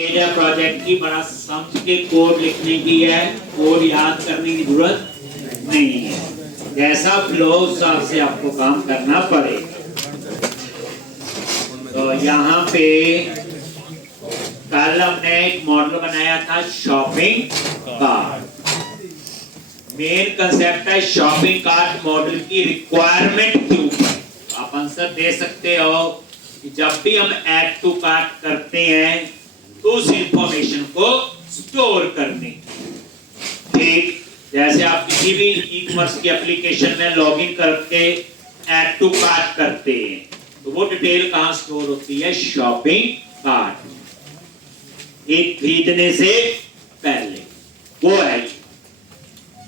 Project की बड़ा समझ के कोड लिखने की है, कोड याद करने की जरूरत नहीं है। जैसा फ्लो उस हिसाब से आपको काम करना पड़ेगा। तो यहाँ पे कल हमने एक मॉडल बनाया था शॉपिंग कार्ट। मेन कंसेप्ट है शॉपिंग कार्ट मॉडल की रिक्वायरमेंट के ऊपर आप आंसर दे सकते हो कि जब भी हम ऐड टू कार्ट करते हैं तो उस इंफॉर्मेशन को स्टोर करने की। ठीक जैसे आप किसी भी ई कॉमर्स की एप्लीकेशन में लॉगिन करके ऐड टू कार्ट करते हैं तो वो डिटेल कहां स्टोर होती है? Shopping cart. एक खरीदने से पहले वो है।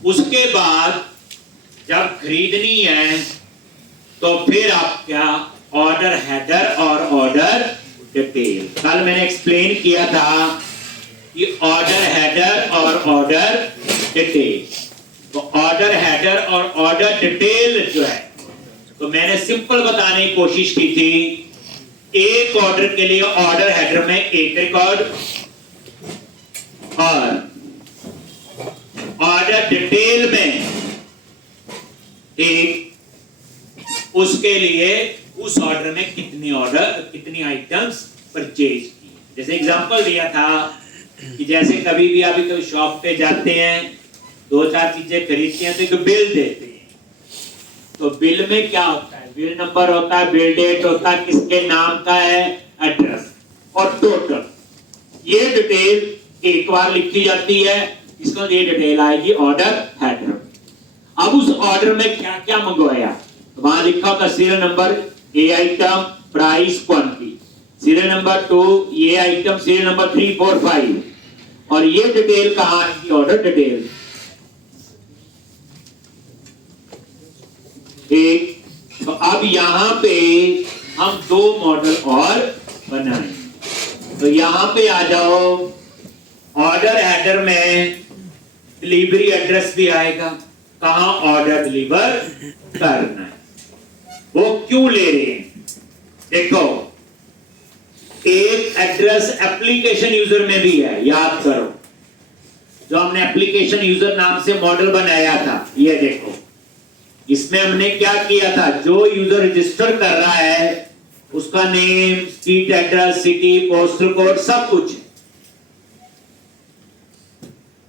उसके बाद जब खरीदनी है तो फिर आप क्या ऑर्डर हेडर और ऑर्डर डिटेल। कल मैंने एक्सप्लेन किया था कि ऑर्डर हेडर और ऑर्डर डिटेल। तो ऑर्डर हेडर और ऑर्डर डिटेल जो है तो मैंने सिंपल बताने की कोशिश की थी। एक ऑर्डर के लिए ऑर्डर हेडर में एक रिकॉर्ड और ऑर्डर डिटेल में एक, उसके लिए उस ऑर्डर में कितनी आइटम्स परचेज की। जैसे एग्जांपल दिया था कि जैसे कभी भी आप कोई शॉप पे जाते हैं, दो चार चीजें खरीदते हैं तो एक बिल देते हैं। तो बिल में क्या होता है? बिल नंबर होता है, बिल डेट होता है, किसके नाम का है, एड्रेस और टोटल। ये डिटेल एक बार लिखी जाती है। इसको ये डिटेल आएगी ऑर्डर हेडर। अब उस ऑर्डर में क्या क्या मंगवाया तो वहां लिखा होगा serial number, a item, price, quantity. Serial number 2 ये आइटम, सीरियल नंबर 3 4 5 और ये डिटेल कहां आएगी? Order detail. ठीक, तो अब यहां पे हम दो मॉडल और बनाएंगे। तो यहां पे आ जाओ। ऑर्डर हेडर में डिलीवरी एड्रेस भी आएगा, कहां ऑर्डर डिलीवर करना है, वो क्यों ले रहे हैं। देखो एक एड्रेस एप्लीकेशन यूजर में भी है, याद करो। जो हमने एप्लीकेशन यूजर नाम से मॉडल बनाया था, ये देखो इसमें हमने क्या किया था? जो यूजर रजिस्टर कर रहा है उसका name, street address, city, postal code सब कुछ।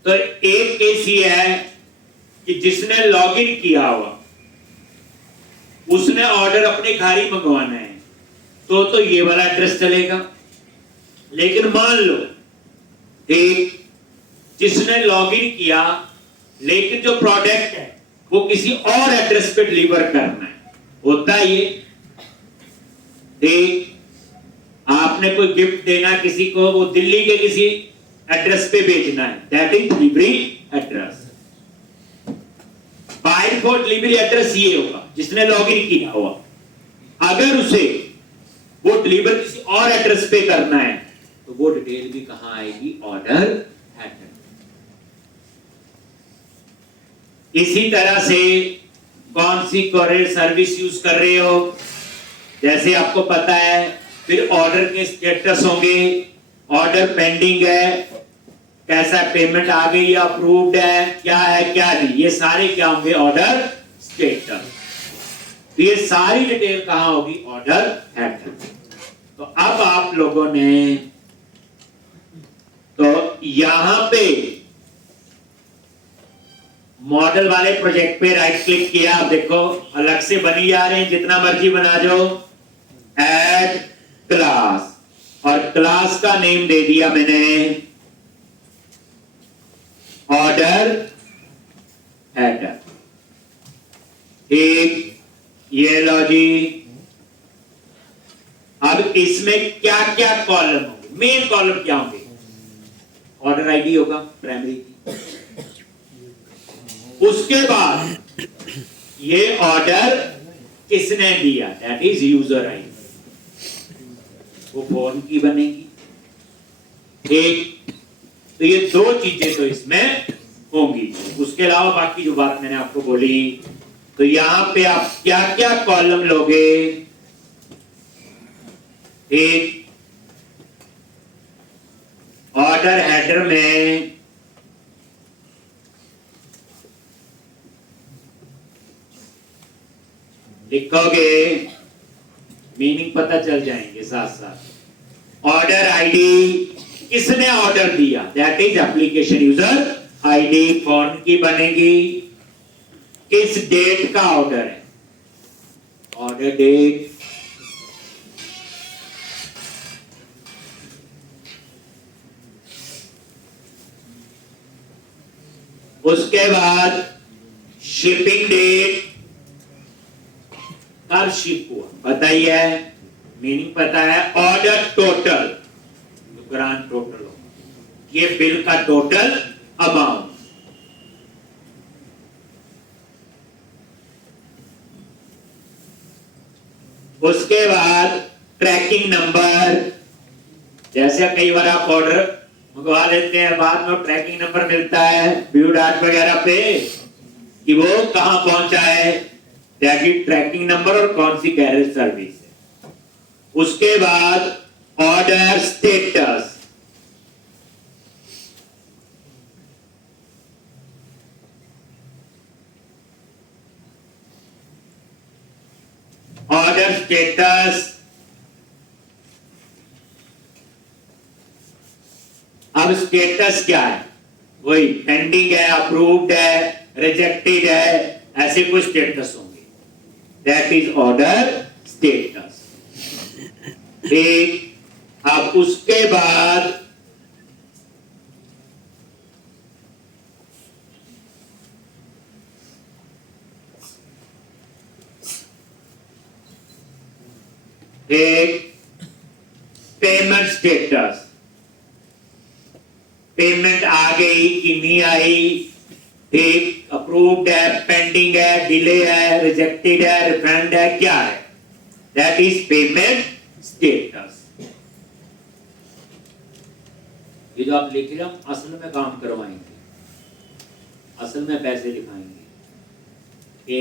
तो एक केस ये है कि जिसने लॉगिन किया हुआ उसने ऑर्डर अपने घर ही मंगवाना है तो ये वाला एड्रेस चलेगा। लेकिन मान लो एक जिसने लॉगिन किया लेकिन जो प्रोडक्ट है वो किसी और एड्रेस पे डिलीवर करना है, होता है ये। एक आपने कोई गिफ्ट देना किसी को, वो दिल्ली के किसी एड्रेस पे भेजना है, that is delivery address. By default delivery address ये होगा जिसने लॉगिन किया हुआ। अगर उसे वो डिलीवर किसी और एड्रेस पे करना है तो वो डिटेल भी कहां आएगी? Order header. इसी तरह से कौन सी कोरियर सर्विस यूज कर रहे हो, जैसे आपको पता है, फिर ऑर्डर के स्टेटस होंगे। ऑर्डर पेंडिंग है, कैसा पेमेंट आ गई है, अप्रूव्ड है, क्या है क्या नहीं, ये सारे क्या होंगे? Order status. तो ये सारी डिटेल कहां होगी? Order header. तो अब आप लोगों ने तो यहां पे मॉडल वाले प्रोजेक्ट पे राइट क्लिक किया। आप देखो अलग से बनी जा रहे हैं, जितना मर्जी बना जाओ। ऐड क्लास और क्लास का नेम दे दिया मैंने ऑर्डर हेडर। ठीक, ये लो जी। अब इसमें क्या क्या कॉलम होंगे? मेन कॉलम क्या होंगे? ऑर्डर आईडी होगा प्राइमरी की। उसके बाद ये ऑर्डर किसने दिया, दैट इज यूजर आईडी, वो फोन की बनेगी। एक तो ये दो चीजें तो इसमें होंगी। उसके अलावा बाकी जो बात मैंने आपको बोली, तो यहां पे आप क्या क्या कॉलम लोगे? एक ऑर्डर हेडर में लिखोगे, मीनिंग पता चल जाएंगे साथ साथ। ऑर्डर आईडी, किसने ऑर्डर दिया, that is application user ID. Form की बनेगी, किस डेट का ऑर्डर है, ऑर्डर डेट। उसके बाद शिपिंग डेट, कब शिप हुआ पता ही है, मीनिंग पता है। ऑर्डर टोटल, ग्रांड टोटल हो, ये बिल का टोटल अमाउंट। उसके बाद ट्रैकिंग नंबर, जैसे कई बार आप ऑर्डर मंगवा लेते हैं, बाद में ट्रैकिंग नंबर मिलता है व्यू डाट वगैरह पे कि वो कहां पहुंचा है, ट्रैकिंग नंबर और कौन सी कैरियर सर्विस है। उसके बाद ऑर्डर स्टेटस, ऑर्डर स्टेटस। अब स्टेटस क्या है, वही पेंडिंग है, अप्रूव्ड है, रिजेक्टेड है, ऐसे कुछ स्टेटस होंगे, दैट इज ऑर्डर स्टेटस। ठीक, अब उसके बाद पेमेंट स्टेटस, पेमेंट आ गई कि नहीं आई, ठीक, अप्रूव्ड है, पेंडिंग है, डिले है, रिजेक्टेड है, रिफंड है, क्या है, दैट इज पेमेंट स्टेटस। ये जो आप लिख रहे हैं असल में काम करवाएंगे, असल में पैसे दिखाएंगे।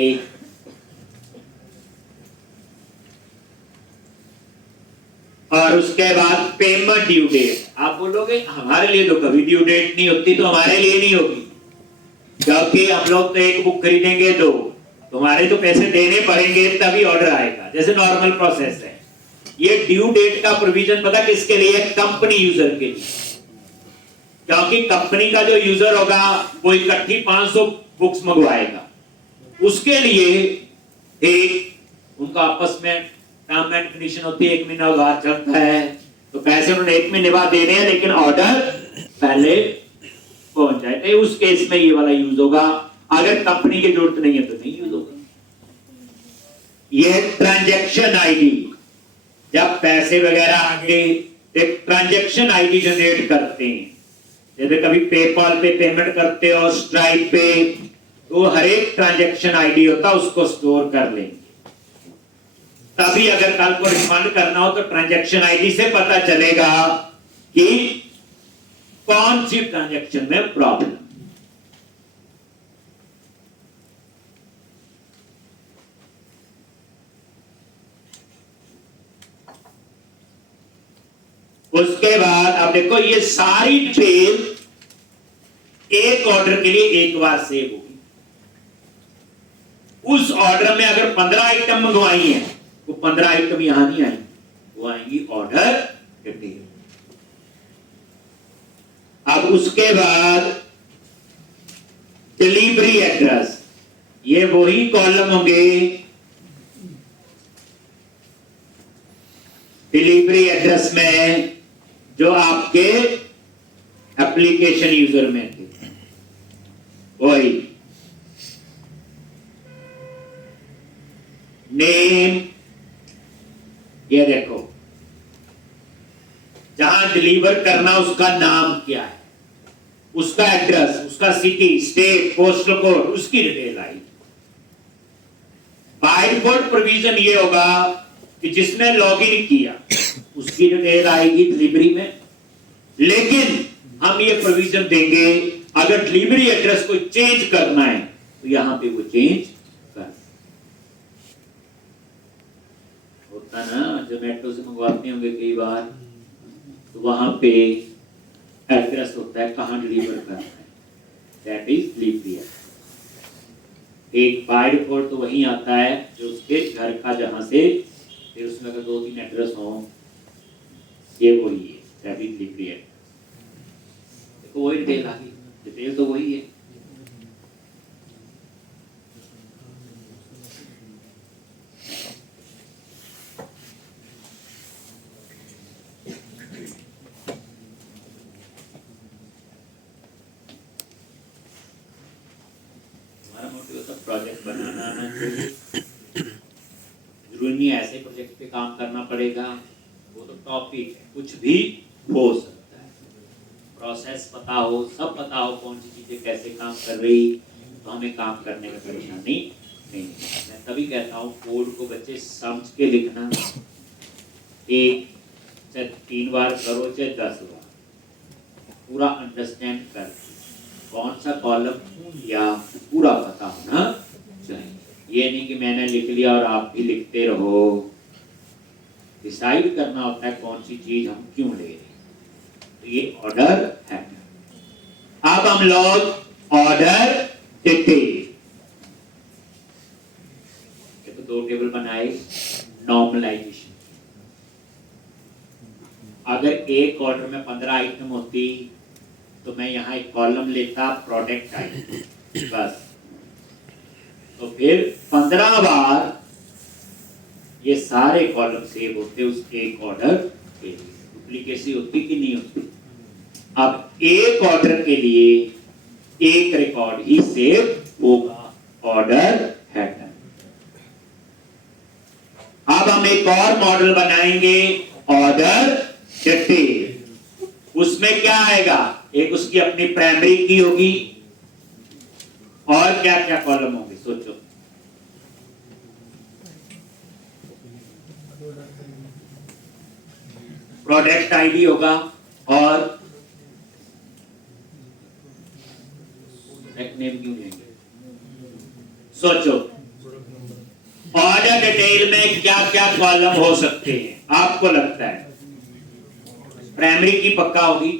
एक और उसके बाद पेमेंट ड्यू डेट। आप बोलोगे हमारे लिए तो कभी ड्यू डेट नहीं होती, तो हमारे लिए नहीं होगी, क्योंकि हम लोग तो एक बुक खरीदेंगे दो, तुम्हारे तो पैसे देने पड़ेंगे तभी ऑर्डर आएगा, जैसे नॉर्मल प्रोसेस है। ये ड्यू डेट का प्रोविजन पता किसके लिए, कंपनी यूजर के लिए, क्योंकि कंपनी का जो यूजर होगा वो इकट्ठी 500 बुक्स मंगवाएगा, उसके लिए एक उनका आपस में टर्म एंड कंडीशन होती है, 1 महीना बाद चलता है, तो पैसे उन्होंने 1 महीने बाद देने हैं, लेकिन ऑर्डर पहले पहुंच जाए, तो उस केस में ये वाला यूज होगा। अगर कंपनी की जरूरत नहीं है तो नहीं यूज होगा। ये ट्रांजैक्शन आईडी, जब पैसे वगैरह आगे एक ट्रांजैक्शन आईडी जनरेट करते हैं, जैसे कभी पेपाल पे पेमेंट करते हो, स्ट्राइप पे, तो हर एक ट्रांजैक्शन आईडी होता है, उसको स्टोर कर लेंगे, तभी अगर कल को रिफंड करना हो तो ट्रांजैक्शन आईडी से पता चलेगा कि कौन सी ट्रांजैक्शन में प्रॉब्लम। उसके बाद अब देखो ये सारी ट्रेल एक ऑर्डर के लिए एक बार सेव होगी। उस ऑर्डर में अगर 15 आइटम मंगवाई है तो 15 आइटम यहां नहीं आएंगी, वो आएंगी ऑर्डर डिटेल। अब उसके बाद डिलीवरी एड्रेस, ये वही कॉलम होंगे डिलीवरी एड्रेस में जो आपके एप्लीकेशन यूजर में थे, वही नेम, ये देखो जहां डिलीवर करना उसका नाम क्या है, उसका एड्रेस, उसका सिटी, स्टेट, पोस्टल कोड, उसकी detail I. By default provision ये होगा कि जिसने लॉगिन किया उसकी डिटेल आएगी डिलीवरी में, लेकिन हम ये प्रोविजन देंगे अगर डिलीवरी एड्रेस को चेंज करना है तो यहां पे वो चेंज कर होता ना। जोमेटो से मंगवाते होंगे कई बार, तो वहां पे एड्रेस होता है कहाँ डिलीवर करना है, दैट इज डिलीवरी एड्रेस। एक बाय डिफॉल्ट तो वही आता है जो उसके घर का जहाँ से, फिर उसमें अगर 2-3 एड्रेस हो, ये वही है, दैट इज डिलीवरी एड्रेस। देखो वही डिटेल आ गई, डिटेल तो वही है। प्रोजेक्ट बनाना आना चाहिए, जरूरी नहीं ऐसे प्रोजेक्ट पे काम करना पड़ेगा, वो तो टॉपिक है, कुछ भी हो सकता है। प्रोसेस पता हो, सब पता हो कौन सी चीजें कैसे काम कर रही, तो हमें काम करने में परेशानी नहीं। मैं तभी कहता हूँ कोड को बच्चे समझ के लिखना, एक चाहे 3 बार करो चाहे 10 बार, पूरा अंडरस्टैंड कर कौन सा कॉलम या पूरा पता होना चाहिए। ये नहीं कि मैंने लिख लिया और आप भी लिखते रहो, डिसाइड करना होता है कौन सी चीज हम क्यों ले रहे हैं। तो ये ऑर्डर है। अब हम लोग ऑर्डर डिटेल, तो 2 टेबल बनाए नॉर्मलाइजेशन। अगर एक ऑर्डर में 15 आइटम होती तो मैं यहाँ एक कॉलम लेता प्रोडक्ट आइटम बस, तो फिर 15 बार ये सारे कॉलम सेव होते उस एक ऑर्डर के लिए। डुप्लीकेसी होती कि नहीं होती? अब एक ऑर्डर के लिए एक रिकॉर्ड ही सेव होगा, ऑर्डर हेडर। अब हम एक और मॉडल बनाएंगे ऑर्डर डिटेल। उसमें क्या आएगा, एक उसकी अपनी प्राइमरी की होगी, और क्या क्या कॉलम होंगे सोचो। प्रोडक्ट आईडी होगा और एक नेम क्यों लेंगे, सोचो। ऑर्डर डिटेल में क्या क्या कॉलम हो सकते हैं आपको लगता है? प्राइमरी की पक्का होगी,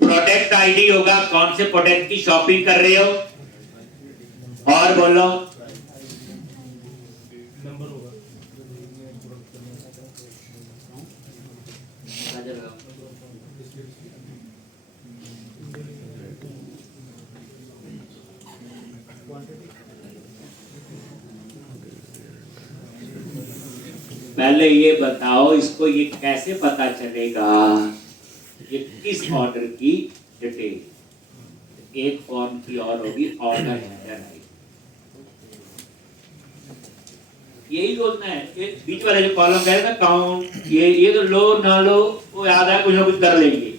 प्रोडक्ट आईडी होगा, कौन से प्रोडक्ट की शॉपिंग कर रहे हो, और बोलो नंबर होगा। पहले ये बताओ इसको, ये कैसे पता चलेगा ये किस ऑर्डर की डिटेल? एक फॉर्म की और होगी ऑर्डर हेडर आईडी, यही सोचना है। ये बीच वाले जो कॉलम कह रहे ना काउंट, ये तो लो ना लो वो याद है, कुछ ना कुछ कर लेंगे।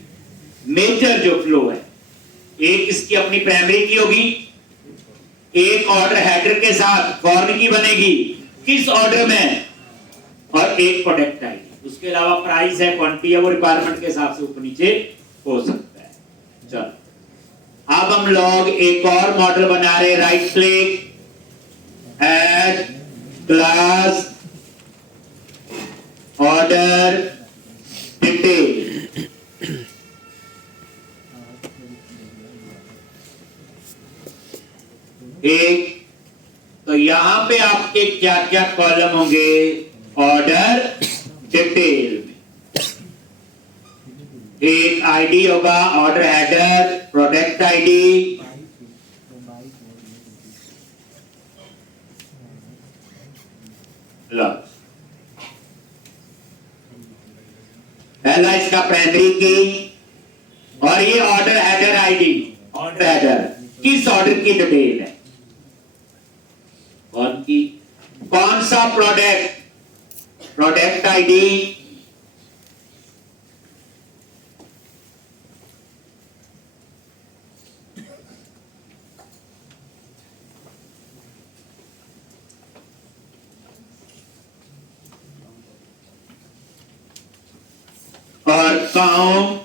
मेजर जो फ्लो है, एक इसकी अपनी प्राइमरी की होगी, एक ऑर्डर हेडर के साथ फॉर्म की बनेगी किस ऑर्डर में, और एक प्रोडक्ट आईडी। उसके अलावा प्राइस है, क्वांटिटी है, वो रिक्वायरमेंट के हिसाब से ऊपर नीचे हो सकता है। चलो अब हम लोग एक और मॉडल बना रहे, right click, add class order detail. एक तो यहां पे आपके क्या क्या कॉलम होंगे ऑर्डर डिटेल में? एक आईडी होगा ऑर्डर हेडर, प्रोडक्ट आईडी, लो पहला इसका प्राइमरी की, और ये order header ID. Order header किस ऑर्डर की डिटेल है, कौन की, कौन सा प्रोडक्ट, प्रोडक्ट आईडी, और काउंट,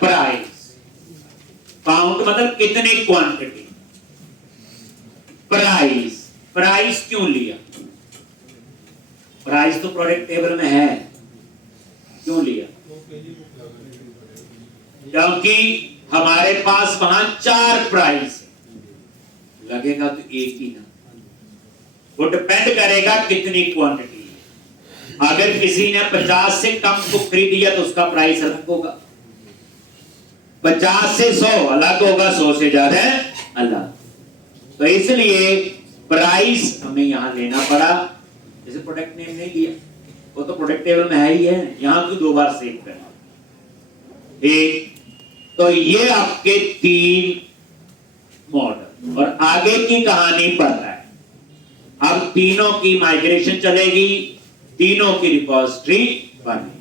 प्राइस, काउंट मतलब कितनी क्वांटिटी, प्राइस, प्राइस क्यों लिया, प्राइस तो प्रोडक्ट टेबल में है, क्यों लिया, क्योंकि हमारे पास वहां 4 प्राइस लगेगा तो एक ही ना, वो डिपेंड करेगा कितनी क्वांटिटी है। अगर किसी ने 50 से कम को खरीद दिया तो उसका प्राइस अलग होगा, 50 से 100 अलग होगा, 100 से ज्यादा अलग। तो इसलिए प्राइस हमें यहां लेना पड़ा। जैसे प्रोडक्ट नेम नहीं लिया, वो तो प्रोडक्ट टेबल में है ही है, यहां क्यों 2 बार सेव करना। एक तो ये आपके 3 मॉडल, और आगे की कहानी पढ़ रहा है। अब तीनों की माइग्रेशन चलेगी, तीनों की रिपोजिटरी बनेगी।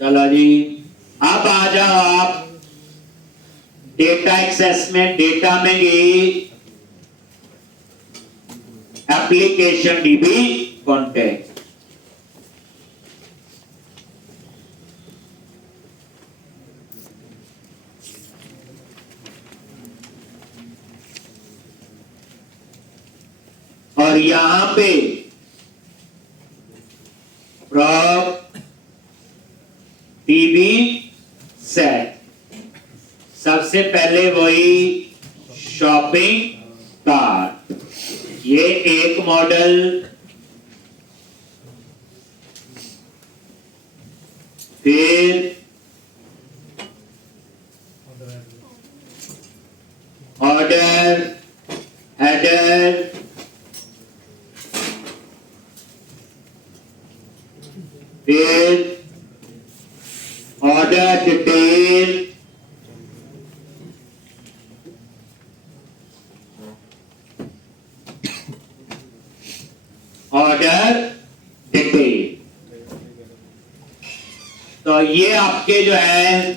चलो जी, अब आ जाओ आप डेटा एक्सेस में, डेटा में गई एप्लीकेशन डीबी कॉन्टेक्ट। और यहां पे प्रॉप टीवी सेट, सबसे पहले वही शॉपिंग कार्ट, ये एक मॉडल, फिर ऑर्डर हेडर, फिर ऑर्डर डिटेल, ऑर्डर डिटेल। तो ये आपके जो है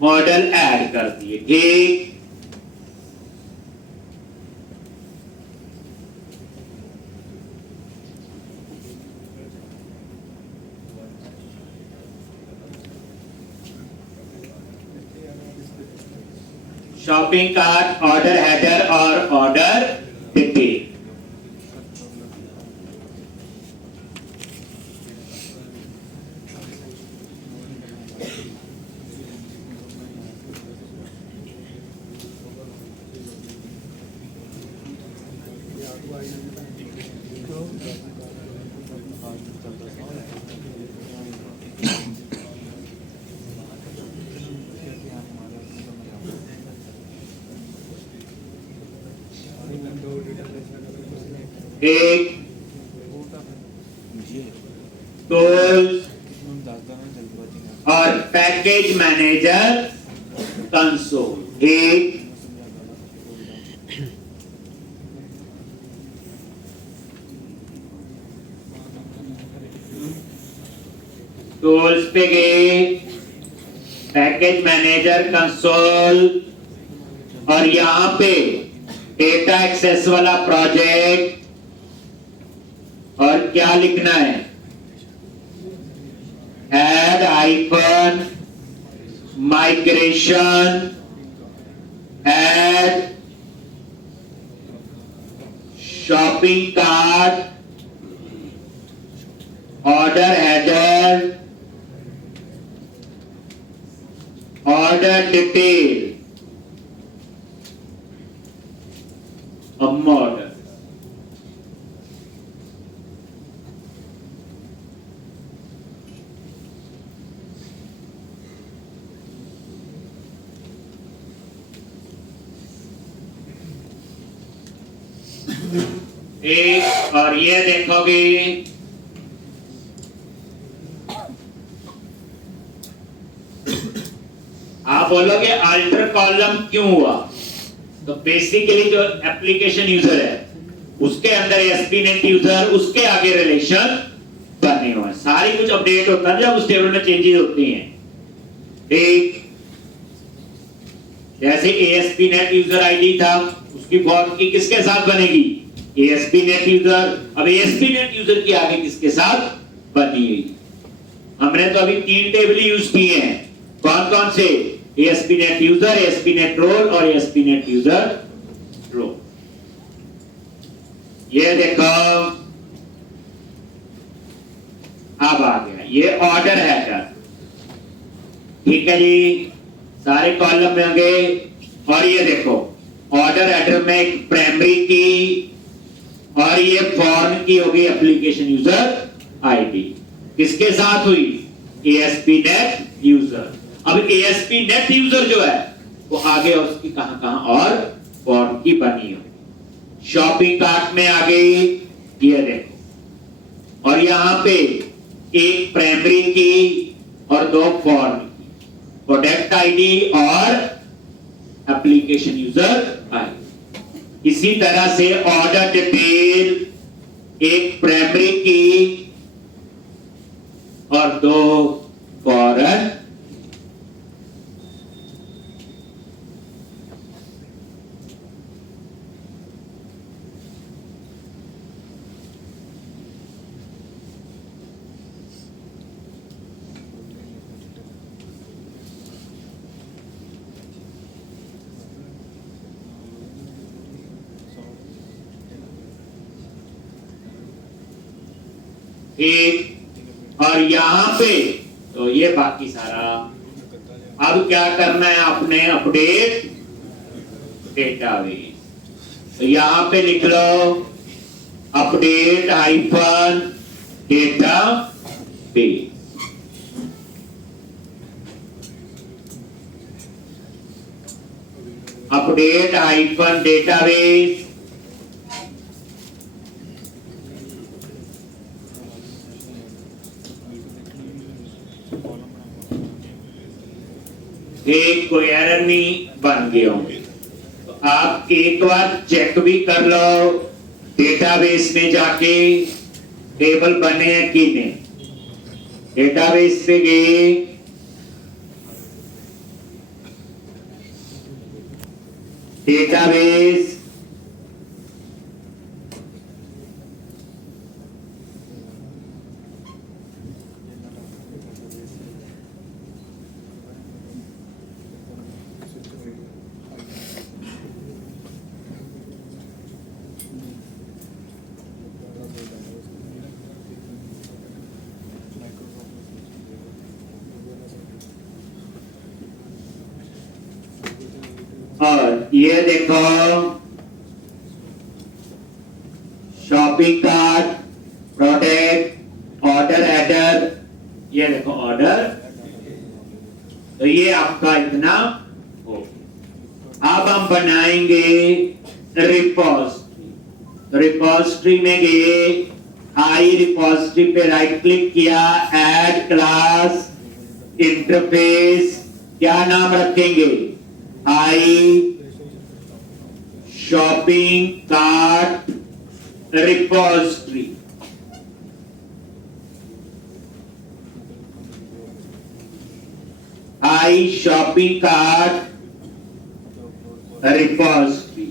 मॉडल ऐड कर दिए, ठीक। शॉपिंग कार्ट, ऑर्डर हेडर और ऑर्डर डिटेल। एक टूल्स और पैकेज मैनेजर कंसोल, एक टूल्स पे गए, पैकेज मैनेजर कंसोल, और यहां पे डेटा एक्सेस वाला प्रोजेक्ट, और क्या लिखना है, add icon, migration, add shopping cart, order header, order detail, model. एक और ये देखोगे आप बोलोगे अल्टर कॉलम क्यों हुआ, तो बेसिकली जो एप्लीकेशन यूजर है उसके अंदर एसपी.नेट यूजर, उसके आगे रिलेशन बने हुए हैं, सारी कुछ अपडेट होता है जब उस टेबल में चेंजेस होती हैं। एक जैसे ASP.NET यूजर आईडी था, उसकी फॉर्म की किसके साथ बनेगी, ASP.NET यूजर। अब ASP.NET यूजर की आगे किसके साथ बनी हुई, हमने तो अभी 3 टेबल यूज किए हैं, कौन कौन से, ASP.NET यूजर, ASP.NET रोल और ASP.NEट यूजर रोल। ये देखो अब आ गया ये ऑर्डर हेडर, ठीक है जी, सारे कॉलम में होंगे। और ये देखो ऑर्डर हेडर में एक प्राइमरी की और ये फॉर्म की होगी एप्लीकेशन यूजर आईडी, किसके साथ हुई, ASP.NET यूजर। अब ASP.NET यूजर जो है वो आगे उसकी कहां और फॉर्म की बनी हो, शॉपिंग कार्ट में आ गई, ये देखो, और यहां पे एक प्राइमरी की और 2 फॉर्म की, प्रोडक्ट आईडी और एप्लीकेशन यूजर आईडी। इसी तरह से ऑर्डर डिटेल, एक प्राइमरी की और 2 फॉरेन। एक और यहां पे तो ये बाकी सारा। अब क्या करना है आपने, अपडेट डेटाबेस, तो यहां पे लिख लो update hyphen database. Update hyphen database, एक कोई एरर नहीं बन गए होंगे, तो आप एक बार चेक भी कर लो डेटाबेस में जाके टेबल बने हैं कि नहीं। डेटाबेस पे गए, डेटाबेस, और ये देखो shopping cart, product, order header, ये देखो ऑर्डर, तो ये आपका इतना हो। अब हम बनाएंगे रिपोजिटरी, रिपोजिटरी में गए, आई रिपोजिटरी पे राइट क्लिक किया, ऐड क्लास, इंटरफेस, क्या नाम रखेंगे, आई शॉपिंग कार्ट रिपोजिटरी। आई शॉपिंग कार्ट रिपोजिटरी,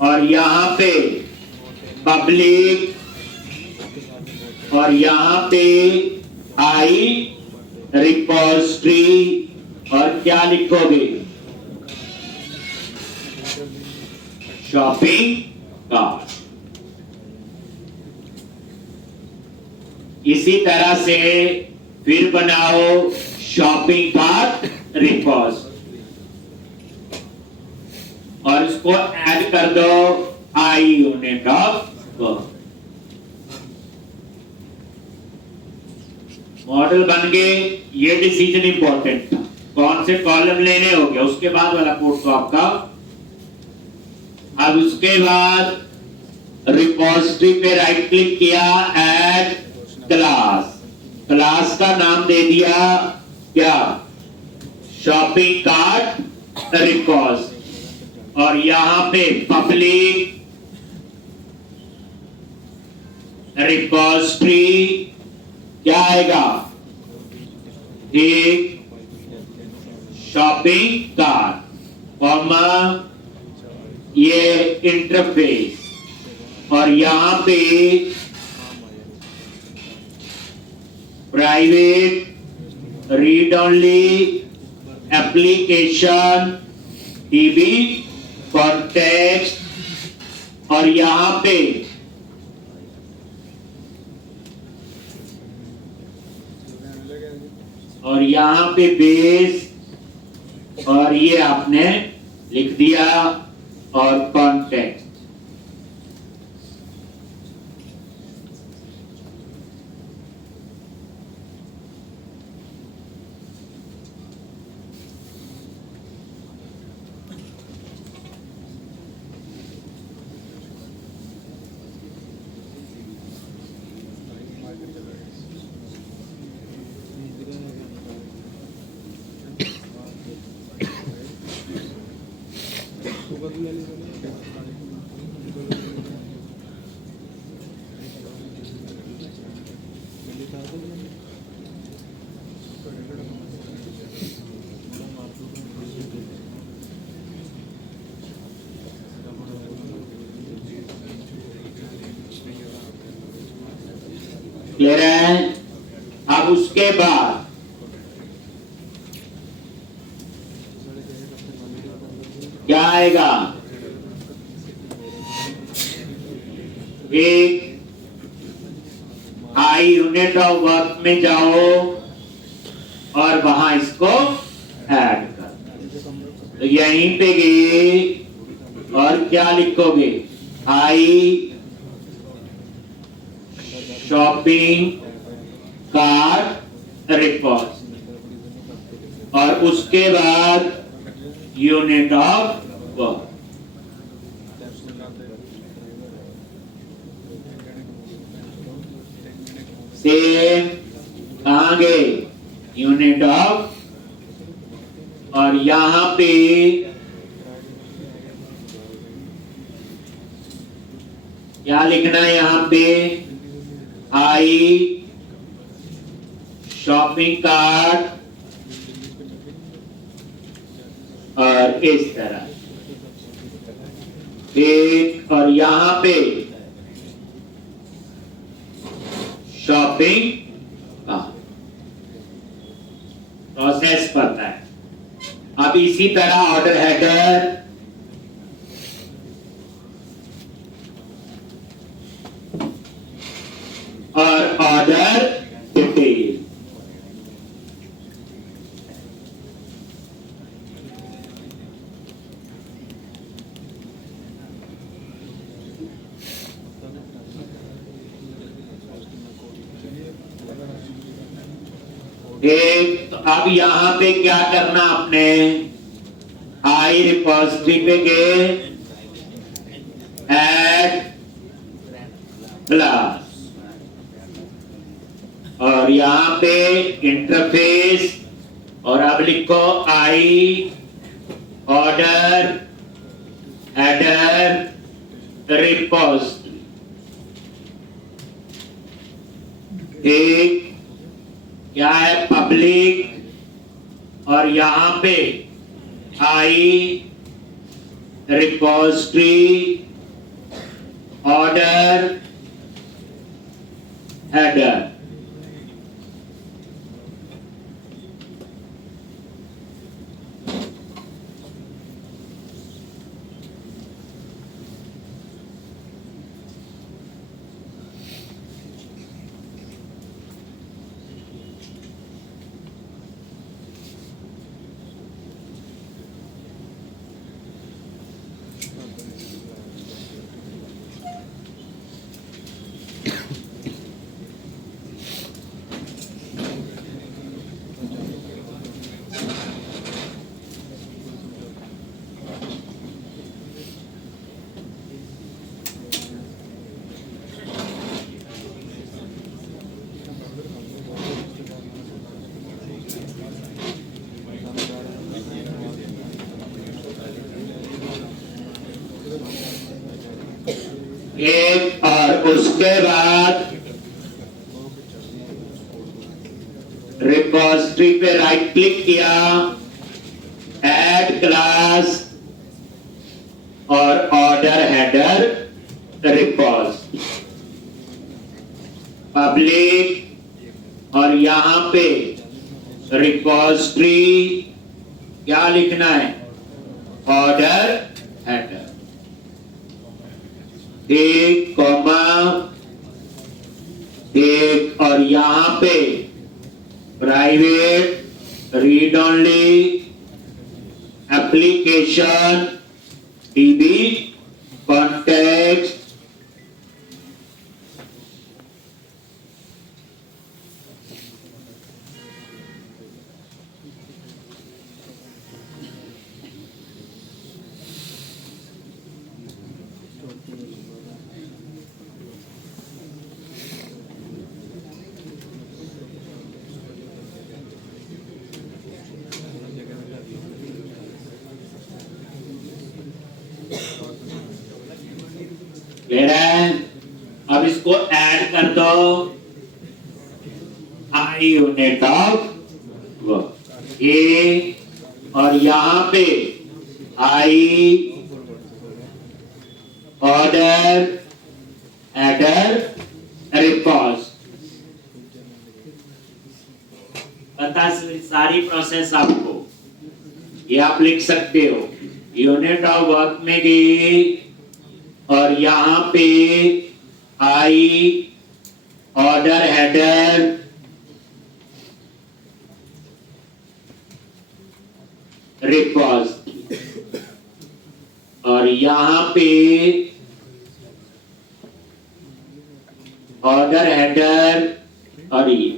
और यहां पे पब्लिक, और यहां पे आई रिपोजिटरी, और क्या लिखोगे, शॉपिंग कार्ट। इसी तरह से फिर बनाओ शॉपिंग कार्ट रिपोजिटरी, और इसको ऐड कर दो I unit of work. Model बन गए। ये डिसीजन इंपॉर्टेंट था, कौन से कॉलम लेने हो गया, उसके बाद वाला कोड तो आपका। अब उसके बाद रिपोजिटरी पे राइट क्लिक किया, ऐड क्लास, क्लास का नाम दे दिया क्या, शॉपिंग कार्ट रिपोजिटरी, और यहां पे पब्लिक रिपोजिटरी क्या आएगा, एक शॉपिंग कार्ट, कॉमा ये इंटरफेस, और यहाँ पे private read only application TB context और यहाँ पे बेस और ये आपने लिख दिया और कॉन्टेक्स्ट। क्लियर है? अब उसके बाद क्या आएगा? एक आई यूनिट ऑफ वर्क में जाओ और वहां इसको ऐड कर। तो यहीं पे गए और क्या लिखोगे? आई शॉपिंग कार्ट रिकॉर्ड और उसके बाद यूनिट ऑफ वर्क। सेम कहां गए? यूनिट ऑफ और यहां पे क्या लिखना है? यहां पे आई शॉपिंग कार्ट और इस तरह एक और यहां पे शॉपिंग का प्रोसेस पता है। अब इसी तरह ऑर्डर हेडर और ऑर्डर डिटेल। एक तो अब यहां पे क्या करना आपने? आई रिपोजिटरी पे गए, ऐड क्लास और यहां पे इंटरफेस और अब लिखो आई ऑर्डर हेडर रिपोजिटरी। एक क्या है? पब्लिक और यहां पे आई रिपोजिटरी ऑर्डर हेडर। एक और उसके बाद रिपोजिटरी पे राइट क्लिक किया, ऐड क्लास और ऑर्डर हेडर रिपोजिटरी, पब्लिक और यहाँ पे रिपोजिटरी क्या लिखना है, ऑर्डर हेडर, एक कॉमा एक, और यहाँ पे private read only application dB context ले रहे हैं। अब इसको ऐड कर दो, आई यूनिट ऑफ वर्क ए, और यहां पे आई ऑर्डर हेडर रिपोज, पता सारी प्रोसेस आपको ये आप लिख सकते हो। यूनिट ऑफ वर्क में गए और यहाँ पे आई ऑर्डर हेडर रिपोजिटरी, और यहाँ पे ऑर्डर हेडर, और ये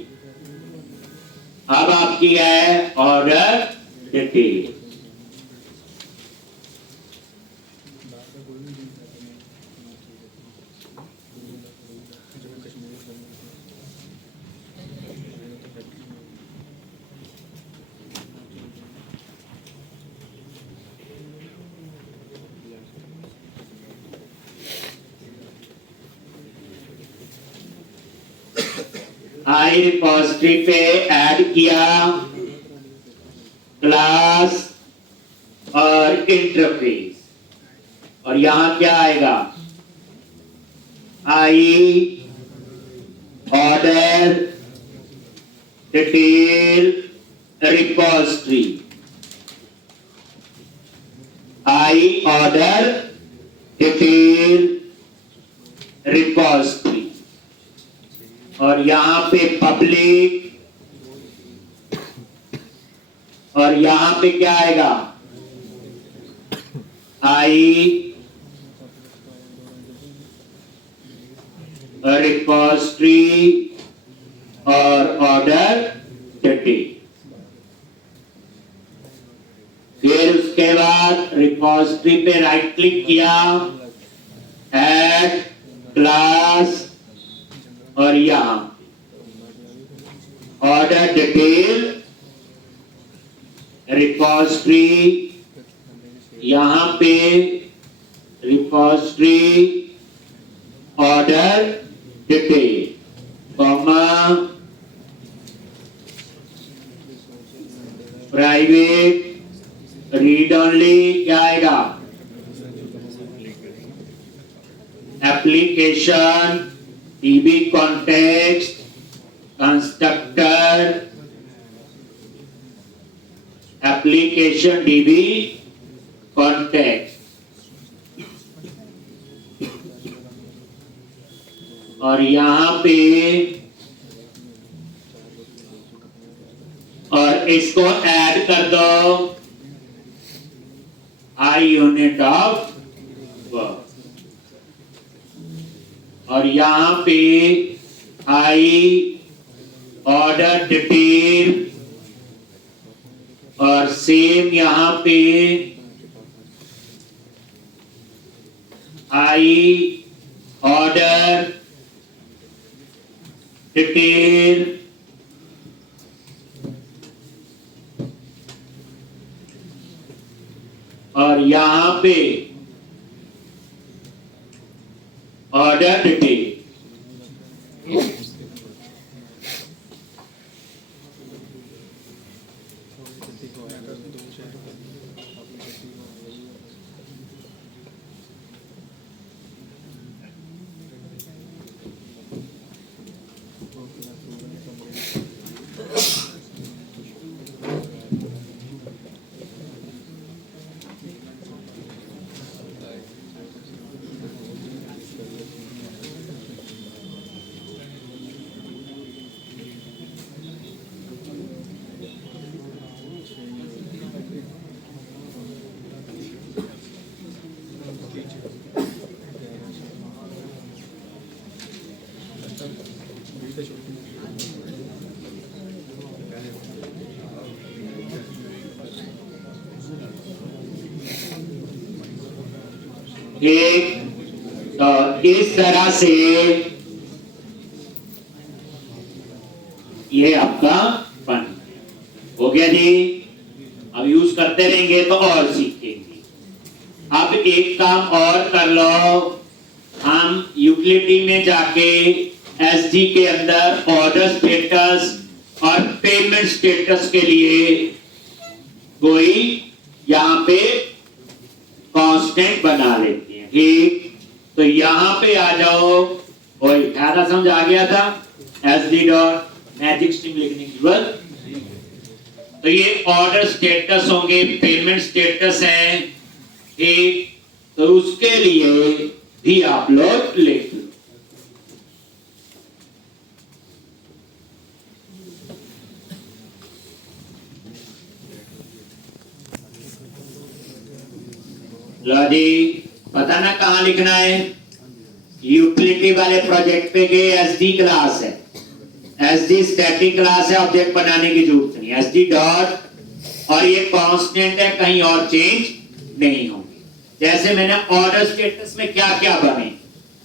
अब आपकी है ऑर्डर डिटेल। आई रिपोजिटरी पे ऐड किया क्लास और इंटरफेस, और यहां क्या आएगा, I order detail repository, I order detail repository, और यहां पे पब्लिक, और यहां पे क्या आएगा, आई रिपोजिटरी और ऑर्डर डिटेल। फिर उसके बाद रिपोजिटरी पे राइट क्लिक किया, ऐड क्लास, और यहां ऑर्डर डिटेल रिपोजिटरी, यहां पे repository order detail, comma private read only, क्या आएगा, application dB context constructor application dB context, और यहां पे, और इसको ऐड कर दो, आई यूनिट ऑफ वर्क, और यहां पे आई ऑर्डर डिटेल, और सेम यहां पे आई ऑर्डर डिटेल, और यहां पे ऑर्डर डिटेल। एक तो इस तरह से ये आपका बन हो गया जी। अब यूज करते रहेंगे तो और सीखेंगे। अब एक काम और कर लो, हम यूटिलिटी में जाके एसडी के अंदर ऑर्डर स्टेटस और पेमेंट स्टेटस के लिए कोई यहां पे कांस्टेंट बना लेते हैं। ठीक, तो यहां पे आ जाओ। कोई ख्याल समझ आ गया था? एसडी डॉट मैजिक स्ट्रिंग लिखने की जरूरत। तो ये ऑर्डर स्टेटस होंगे, पेमेंट स्टेटस है। ठीक, तो उसके लिए भी आप लोग लिख लो। लो जी, पता ना कहां लिखना है। यूटिलिटी वाले प्रोजेक्ट पे गए, एसडी क्लास है, एसडी स्टैटिक क्लास है, ऑब्जेक्ट बनाने की जरूरत नहीं। एसडी डॉट और ये कांस्टेंट है, कहीं और चेंज नहीं होंगे। जैसे मैंने ऑर्डर स्टेटस में क्या क्या बने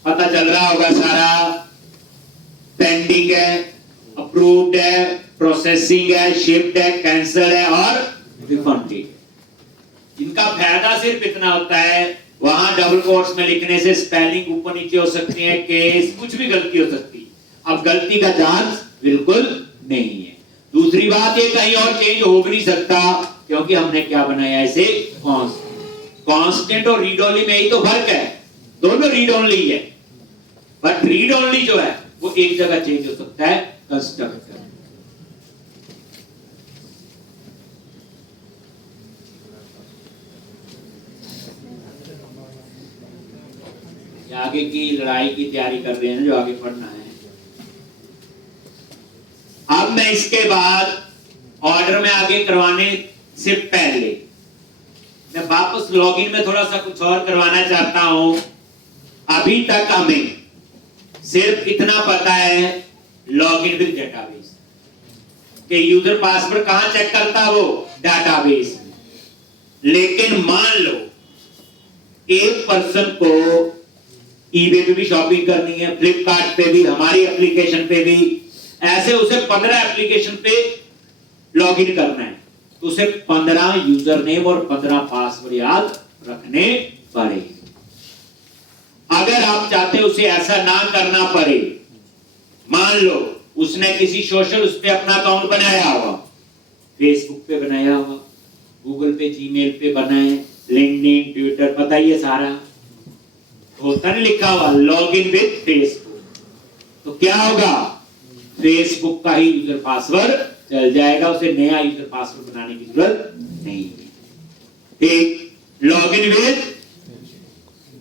पता चल रहा होगा सारा। पेंडिंग है, अप्रूव्ड है, प्रोसेसिंग है, शिफ्ट है, कैंसल है और रिफंडेड। इनका फायदा सिर्फ इतना होता है, वहां डबल कोट्स में लिखने से स्पेलिंग ऊपर नीचे हो सकती है, केस कुछ भी गलती हो सकती है। अब गलती का चांस बिल्कुल नहीं है। दूसरी बात, ये कहीं और चेंज हो भी नहीं सकता, क्योंकि हमने क्या बनाया इसे कांस्टेंट और रीड ओनली में ही तो फर्क है। दोनों रीड ओनली है, बट रीड ओनली जो है वो एक जगह चेंज हो सकता है, कंस्ट्रक्टर। आगे की लड़ाई की तैयारी कर रहे हैं जो आगे पढ़ना है। अब मैं इसके बाद ऑर्डर में आगे करवाने से पहले मैं वापस लॉगिन में थोड़ा सा कुछ और करवाना चाहता हूं। अभी तक हमें सिर्फ इतना पता है लॉगिन विद डेटाबेस कि यूजर पासवर्ड कहां चेक करता है, वो डेटाबेस में। लेकिन मान लो एक पर्सन को ईबे पे भी शॉपिंग करनी है, फ्लिपकार्ट पे भी, हमारी एप्लीकेशन पे भी, ऐसे उसे 15 एप्लीकेशन पे लॉगिन करना है, तो उसे 15 यूजर नेम और 15 पासवर्ड याद रखने पड़ेंगे। अगर आप चाहते हो उसे ऐसा ना करना पड़े, मान लो उसने किसी सोशल उस पे अपना अकाउंट बनाया होगा, फेसबुक पे बनाया होगा, गूगल पे, जीमेल पे बनाए, लिंक्डइन, ट्विटर, बताइए सारा होता नहीं लिखा हुआ लॉगिन विद फेसबुक, तो क्या होगा, फेसबुक का ही यूजर पासवर्ड चल जाएगा, उसे नया यूजर पासवर्ड बनाने की जरूरत नहीं है। ठीक, login with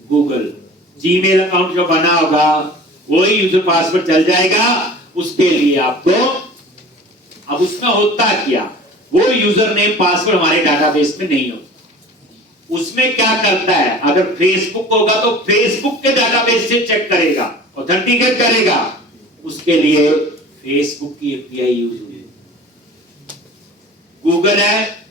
Google, Gmail account जो बना होगा वही यूजर पासवर्ड चल जाएगा। उसके लिए आपको, अब उसमें होता क्या, वो यूजर नेम पासवर्ड हमारे डाटाबेस में नहीं होता। उसमें क्या करता है, अगर फेसबुक होगा तो फेसबुक के डाटाबेस से चेक करेगा, ऑथेंटिकेट करेगा। उसके लिए फेसबुक की एपीआई यूज हुई। गूगल है,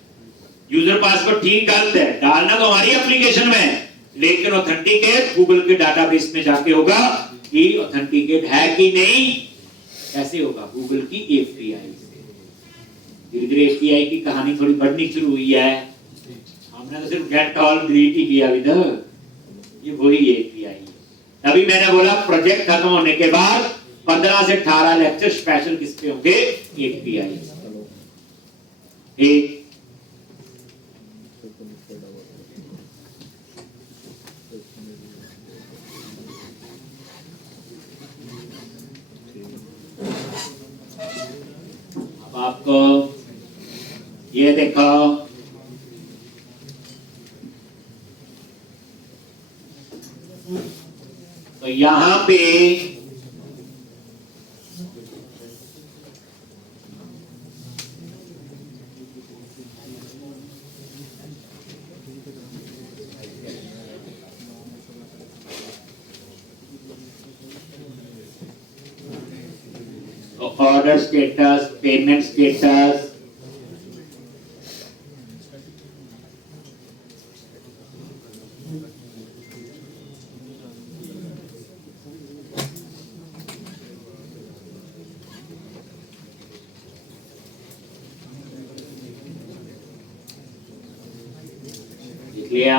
यूजर पासवर्ड ठीक गलत है, डालना तो हमारी एप्लीकेशन में, लेकिन ऑथेंटिकेट गूगल के डाटाबेस में जाके होगा कि ऑथेंटिकेट है कि नहीं। कैसे होगा, गूगल की एपीआई से। धीरे धीरे एपीआई की कहानी थोड़ी बढ़नी शुरू हुई है। हमने तो सिर्फ गेट ऑल डिलीट ही किया अभी तक, ये वही एपीआई है। तभी मैंने बोला प्रोजेक्ट खत्म होने के बाद 15 से 18 लेक्चर स्पेशल किस पे होंगे, एपीआई। ठीक, अब आपको ये देखो, तो यहां पे ऑर्डर स्टेटस, पेमेंट स्टेटस, लिया।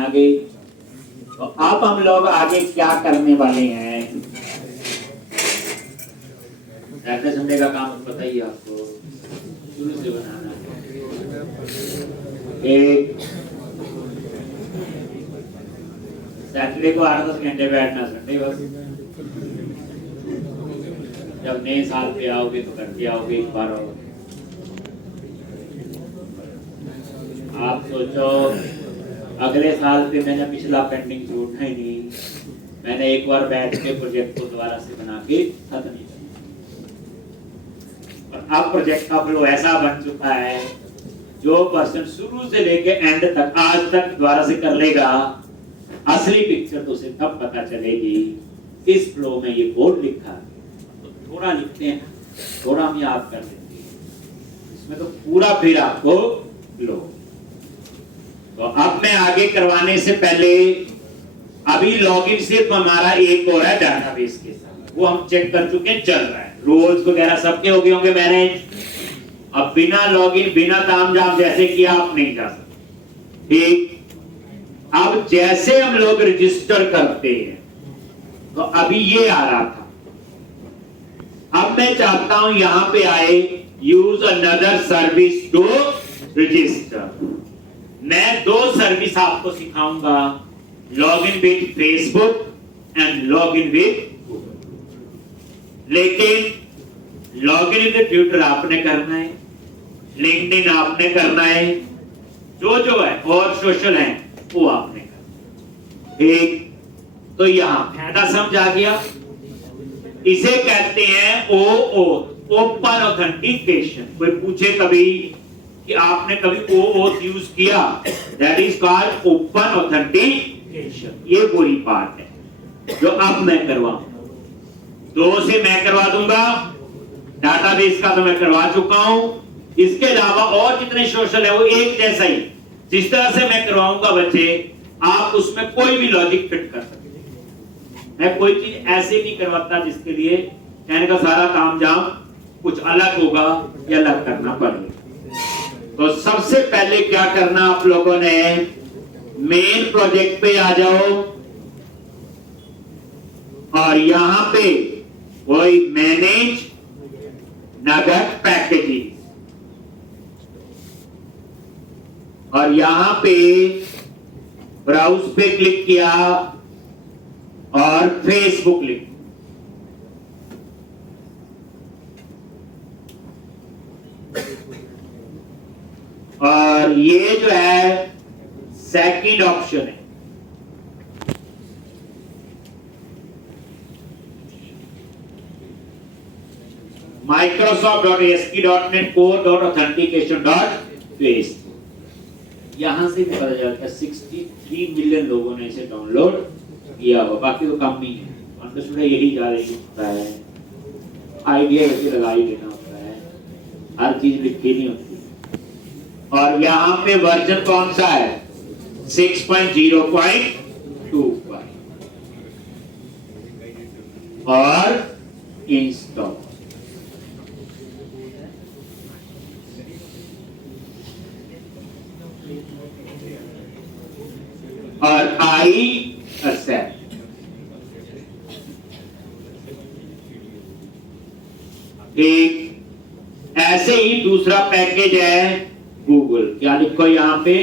आगे तो अब हम लोग आगे क्या करने वाले हैं? सैटरडे संडे का काम पता ही है आपको, शुरू से बनाना है। एक सैटरडे को 8-10 घंटे बैठना, संडे बस जब नए साल पे आओगे तो करके आओगे एक बार। और आप सोचो अगले साल पे मैंने पिछला पेंडिंग उठा ही नहीं, मैंने एक बार बैठ के प्रोजेक्ट को दोबारा से बना के खत्म नहीं किया। और अब प्रोजेक्ट का फ्लो ऐसा बन चुका है, जो पर्सन शुरू से लेके एंड तक आज तक दोबारा से कर लेगा, असली पिक्चर तो उसे तब पता चलेगी। इस फ्लो में ये बोर्ड लिखा है तो थोड़ा लिखते हैं, थोड़ा हम याद कर लेते हैं, इसमें तो पूरा फिर आपको फ्लो। तो अब मैं आगे करवाने से पहले अभी लॉगिन सिर्फ हमारा एक और है डाटाबेस के साथ, वो हम चेक कर चुके हैं, चल रहा है, रोल्स वगैरह सबके हो गए होंगे मैनेज। अब बिना लॉगिन बिना तामझाम जैसे कि आप नहीं जा सकते, ठीक। अब जैसे हम लोग रजिस्टर करते हैं तो अभी ये आ रहा था, अब मैं चाहता हूं यहां पे I use another service to register. मैं दो सर्विस आपको सिखाऊंगा, log in with Facebook and log in with Google. लेकिन लॉग इन विद ट्विटर आपने करना है, लिंक्डइन आपने करना है, जो है और सोशल है वो आपने करना है, ठीक। तो यहां फायदा समझ आ गया। इसे कहते हैं ओपन ऑथेंटिकेशन। कोई पूछे कभी कि आपने कभी ओथ यूज किया, that is called open authentication. ये वही पार्ट है जो अब मैं करवाऊंगा। दो से मैं करवा दूंगा, डाटाबेस का तो मैं करवा चुका हूं, इसके अलावा और जितने सोशल है वो एक जैसा ही, जिस तरह से मैं करवाऊंगा बच्चे, आप उसमें कोई भी लॉजिक फिट कर सकते हैं। मैं कोई चीज ऐसे नहीं करवाता जिसके लिए कहने का सारा काम जाम कुछ अलग होगा या अलग करना पड़ेगा। तो सबसे पहले क्या करना आप लोगों ने, मेन प्रोजेक्ट पे आ जाओ और यहां पे वही मैनेज नगद पैकेजिंग, और यहां पे ब्राउज पे क्लिक किया और फेसबुक लिख, और ये जो है सेकंड ऑप्शन है। Microsoft.ASP.NET Core.Authentication.Face, यहां से भी पता चलता है 63 मिलियन लोगों ने इसे डाउनलोड किया हुआ, बाकी तो कम नहीं है। अंडरस्टूड, यही जा रही होता है, आइडिया ऐसे लगा ही देना होता है, हर चीज लिखी नहीं होती। और यहां पे वर्जन कौन सा है, 6.0.25 और इंस्टॉल। और आई एक्सेप्ट। ठीक, ऐसे ही दूसरा पैकेज है गूगल। क्या लिखो यहां पे,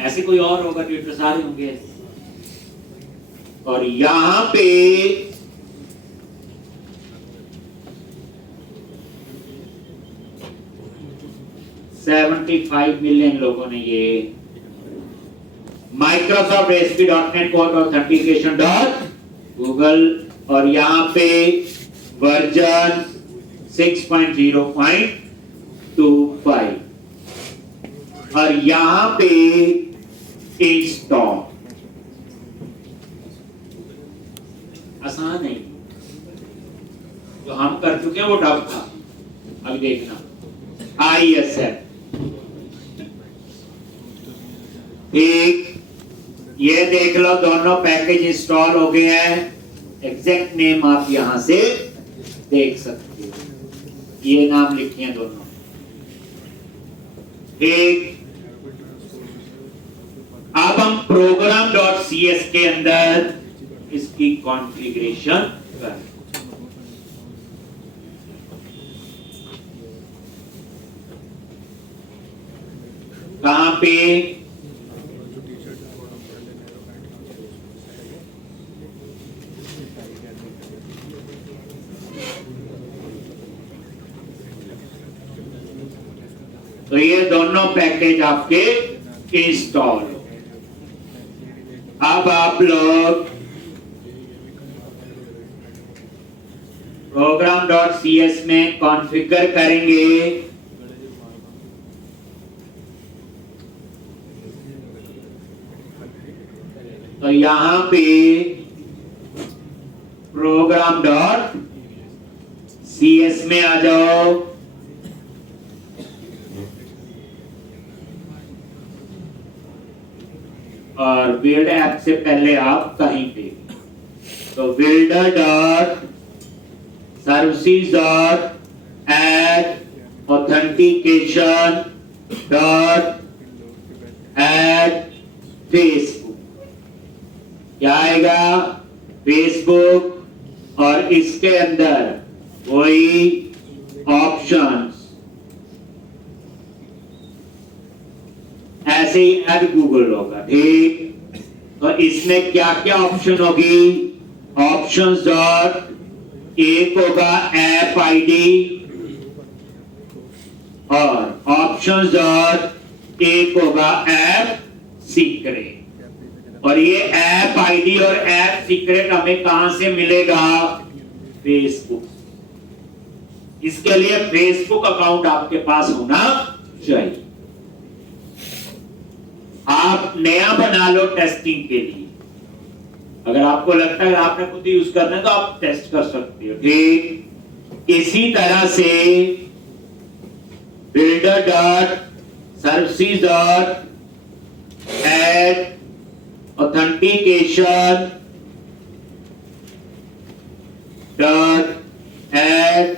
ऐसे कोई और होगा, ट्विटर सारे होंगे। और यहां पे 75 मिलियन लोगों ने ये Microsoft ASP.NET Core Authentication Google और यहाँ पे वर्जन 6.0.25 और यहाँ पे इंस्टॉल। आसान है, जो हम कर चुके हैं वो टफ था। अभी देखना ISF एक, ये देख लो दोनों पैकेज इंस्टॉल हो गए हैं। एग्जैक्ट नेम आप यहां से देख सकते हो, ये नाम लिखे हैं दोनों। एक, अब हम program.cs के अंदर इसकी कॉन्फ़िगरेशन करें। कहां पे? तो ये दोनों पैकेज आपके इंस्टॉल हो। अब आप लोग program.cs में कॉन्फ़िगर करेंगे। तो यहां पे program.cs में आ जाओ और बिल्ड ऐप से पहले आप कहीं पे, तो builder dot services dot add authentication dot add Facebook, क्या आएगा? फेसबुक और इसके अंदर वही ऑप्शंस, ऐसे ही ऐड गूगल होगा। ठीक, तो इसमें क्या क्या ऑप्शन होगी? ऑप्शंस डॉट, एक होगा ऐप आईडी और ऑप्शंस डॉट एक होगा ऐप सीक्रेट। और ये ऐप आईडी और ऐप सीक्रेट हमें कहां से मिलेगा? फेसबुक। इसके लिए फेसबुक अकाउंट आपके पास होना चाहिए। आप नया बना लो टेस्टिंग के लिए, अगर आपको लगता है आपने खुद यूज करना है तो आप टेस्ट कर सकते हो। ठीक, इसी तरह से builder dot services dot add authentication dot add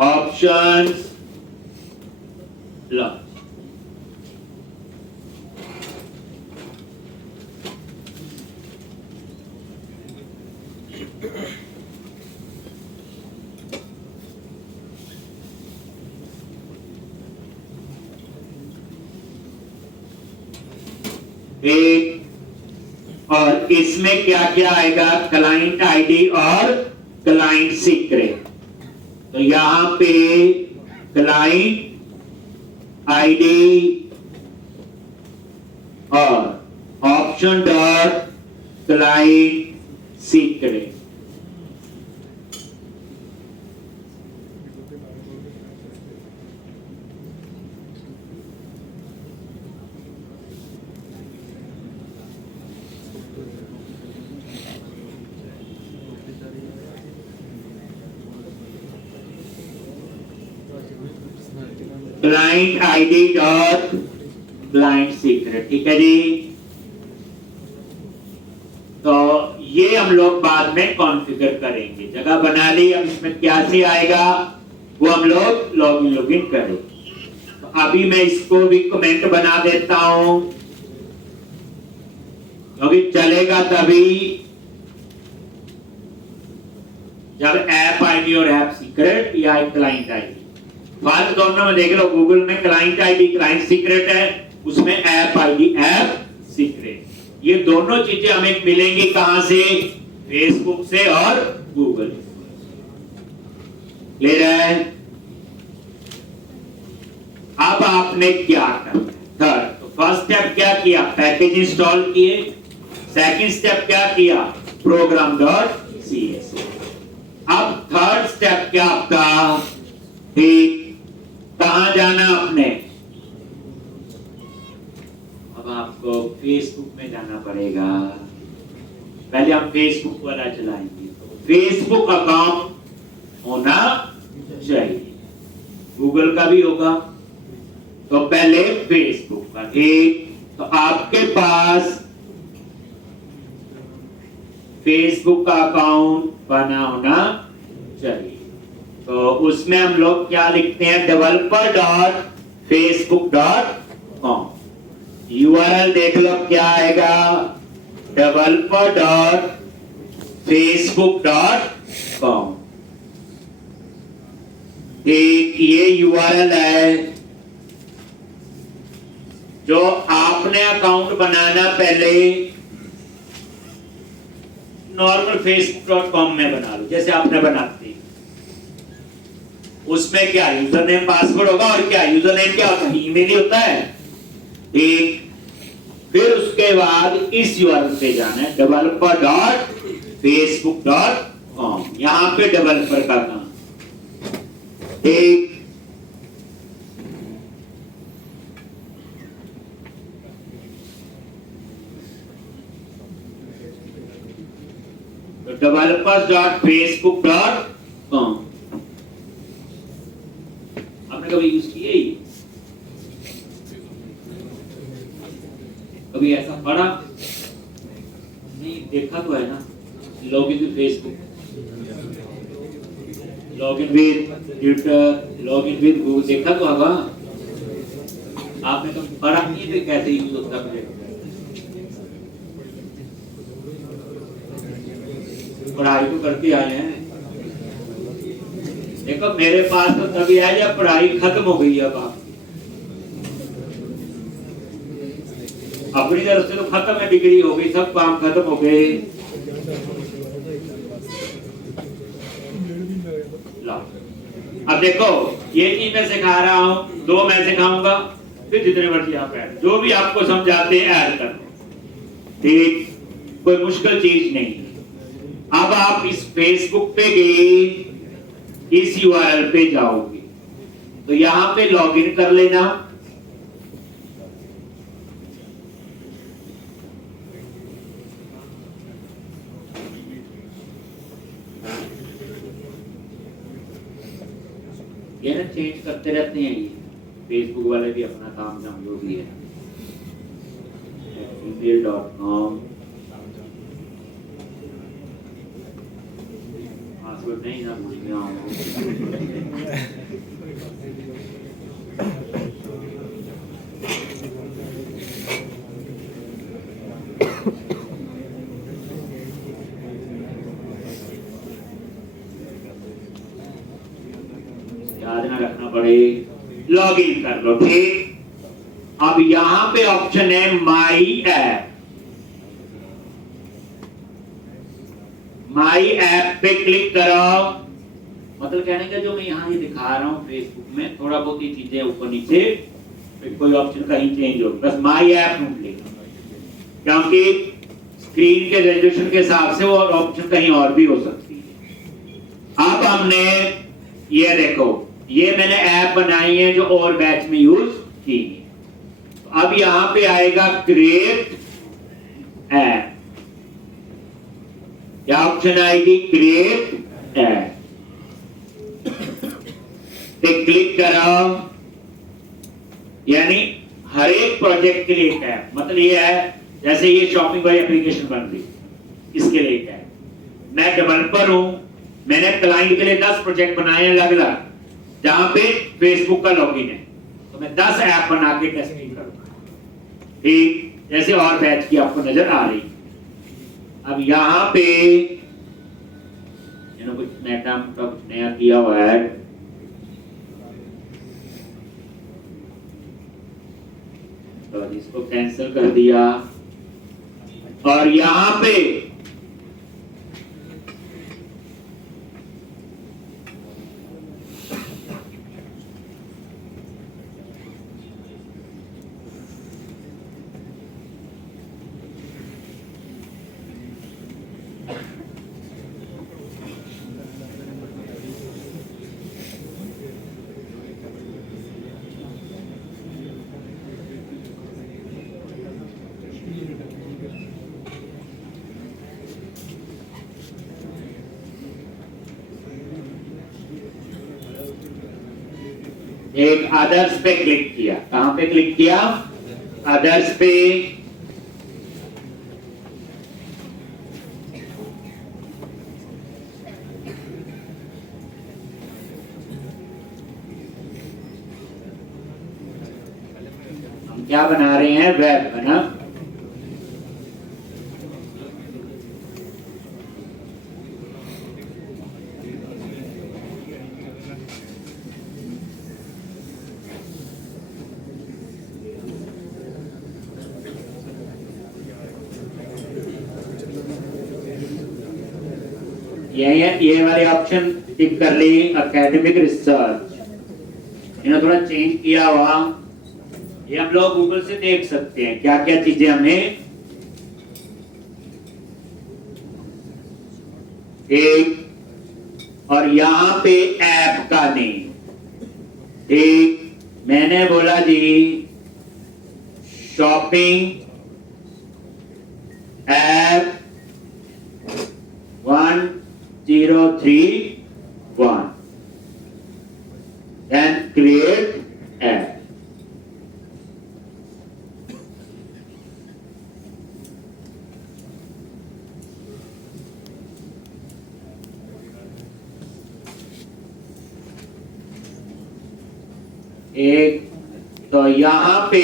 options law. एक, और इसमें क्या क्या आएगा? क्लाइंट आईडी और क्लाइंट सीक्रेट। तो यहां पे क्लाइंट आईडी और option dot client secret. Client ID dot client secret. ठीक है जी, तो ये हम लोग बाद में कॉन्फ़िगर करेंगे। जगह बना ली, अब इसमें क्या से आएगा वो हम लोग लॉगिन करेंगे। तो अभी मैं इसको भी कमेंट बना देता हूं, क्योंकि चलेगा तभी जब ऐप आईडी और ऐप सीक्रेट या क्लाइंट आईडी। फर्क दोनों में देख लो, गूगल में क्लाइंट आईडी क्लाइंट सीक्रेट है, उसमें ऐप आईडी ऐप सीक्रेट। ये दोनों चीजें हमें मिलेंगी कहां से? फेसबुक से और गूगल। क्लियर है? अब अब आपने क्या करना? थर्ड, तो फर्स्ट स्टेप क्या किया? पैकेज इंस्टॉल किए। सेकंड स्टेप क्या किया? Program dot cs। अब थर्ड स्टेप क्या आपका? ठीक, कहां जाना आपने? अब आपको फेसबुक में जाना पड़ेगा। पहले हम फेसबुक वाला चलाएंगे। फेसबुक अकाउंट होना चाहिए, गूगल का भी होगा। तो पहले फेसबुक का। ठीक, तो आपके पास फेसबुक का अकाउंट बना होना चाहिए। तो उसमें हम लोग क्या लिखते हैं? developer.facebook.com। यूआरएल देख लो क्या आएगा? developer.facebook.com। ठीक, ये यूआरएल है जो आपने अकाउंट बनाना पहले नॉर्मल facebook.com में बना लो, जैसे आपने बनाते हैं। उसमें क्या यूजर नेम पासवर्ड होगा, और क्या यूजर नेम क्या होता है? ईमेल ही होता है। ठीक, फिर उसके बाद इस यूआरएल पे जाना है developer.facebook.com। यहां पे डेवलपर का काम। ठीक, तो developers.facebook.com आपने कभी यूज किया? कभी ऐसा पढ़ा नहीं? देखा तो है ना, login with Facebook, login with Twitter, login with Google, देखा तो होगा। आपने कभी पढ़ा नहीं है कैसे यूज होता है? पढ़ाई तो करते आए हैं। देखो मेरे पास तो तभी आया जब पढ़ाई खत्म हो गई। अब आप अपनी तरफ से तो खत्म है, डिग्री हो गई, सब काम खत्म हो गए। अब देखो ये चीज मैं सिखा रहा हूं, 2 मैं सिखाऊंगा, फिर जितने मर्जी आप ऐड, जो भी आपको समझाते हैं ऐड कर। ठीक, कोई मुश्किल चीज नहीं। अब आप इस फेसबुक पे गए, इस यूआरएल पे जाओगे, तो यहां पे लॉगिन कर लेना। ये ना चेंज करते रहते हैं ये फेसबुक वाले भी, अपना काम हम लोग भी है। email.com पासवर्ड नहीं ना भूलना हो। याद ना रखना पड़े, लॉगिन कर लो। ठीक, अब यहां पे ऑप्शन है माई ऐप। माई ऐप पे क्लिक करो। मतलब कहने का जो मैं यहाँ ये दिखा रहा हूँ फेसबुक में, थोड़ा बहुत ही चीजें ऊपर नीचे, कोई ऑप्शन कहीं चेंज हो, बस माई ऐप ढूंढ लेगा, क्योंकि स्क्रीन के रेजोल्यूशन के हिसाब से वो ऑप्शन कहीं और भी हो सकती है। अब हमने ये देखो, ये मैंने ऐप बनाई है जो और बैच में यूज की है। अब यहां पे आएगा क्रिएट ऐप, क्या ऑप्शन आएगी? क्रिएट ऐप पे क्लिक करो। यानी हर एक प्रोजेक्ट के लिए एक ऐप, मतलब ये है जैसे ये शॉपिंग वाली एप्लीकेशन बन रही, इसके लिए एक ऐप। मैं डेवलपर हूं, मैंने क्लाइंट के लिए 10 प्रोजेक्ट बनाए हैं अलग अलग, जहां पे फेसबुक का लॉगिन है, तो मैं 10 ऐप बना के टेस्टिंग करूंगा। ठीक, जैसे और बैच की आपको नजर आ रही। अब यहाँ पे कुछ मेटा मोटा कुछ नया किया हुआ है, तो इसको कैंसिल कर दिया। और यहाँ पे एक अदर्स पे क्लिक किया, कहां पे क्लिक किया? अदर्स पे। हम क्या बना रहे हैं? वेब बना। ये वाले ऑप्शन टिक कर ली। एकेडमिक रिसर्च इन्होंने थोड़ा चेंज किया हुआ, ये हम लोग गूगल से देख सकते हैं क्या क्या चीजें हमें। ठीक, और यहां पे ऐप का नेम। ठीक, मैंने बोला जी shopping app 1031, then create app। एक तो यहां पे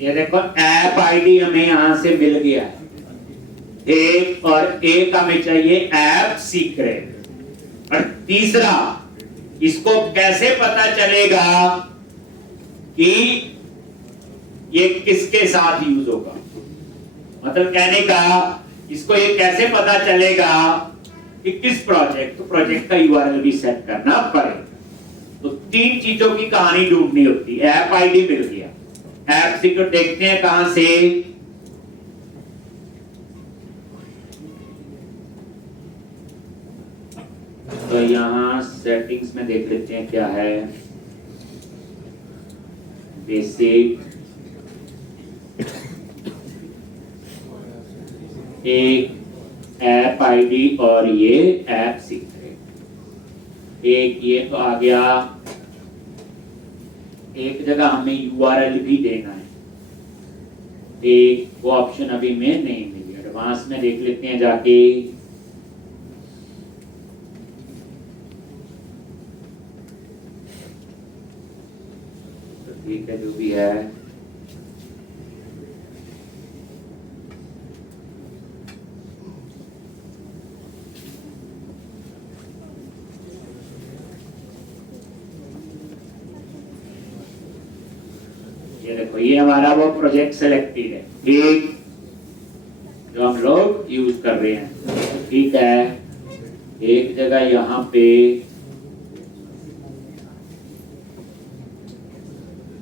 ये देखो ऐप आईडी हमें यहां से मिल गया है एक, और एक हमें चाहिए ऐप सीक्रेट। और तीसरा, इसको कैसे पता चलेगा कि ये किसके साथ यूज होगा? मतलब कहने का इसको ये कैसे पता चलेगा कि किस प्रोजेक्ट का यूआरएल भी सेट करना पड़ेगा। तो तीन चीजों की कहानी ढूंढनी होती है। ऐप आईडी मिल गया, ऐप सीक्रेट देखते हैं कहां से। तो यहां सेटिंग्स में देख लेते हैं क्या है। बेसिक, एक ऐप आईडी और ये ऐप सीक्रेट। एक ये तो आ गया। एक जगह हमें यूआरएल भी देना है, एक वो ऑप्शन अभी में नहीं मिली। एडवांस में देख लेते हैं जाके। तो ठीक है, जो भी है। ये देखो, ये हमारा वो प्रोजेक्ट सेलेक्टेड है, ठीक, जो हम लोग यूज कर रहे हैं। ठीक है, एक जगह यहाँ पे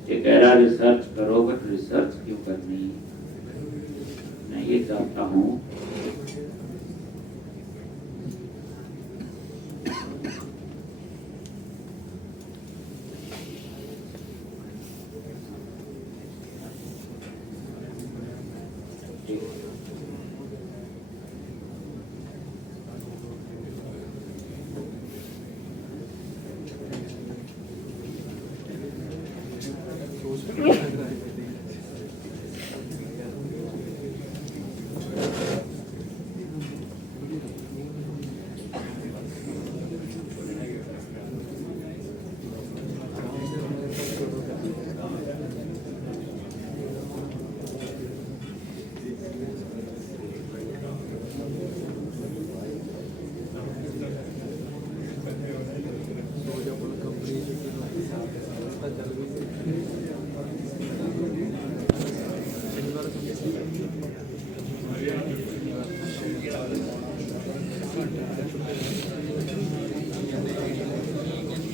ये कह रहा रिसर्च करो, बट रिसर्च क्यों करनी? मैं ये चाहता हूँ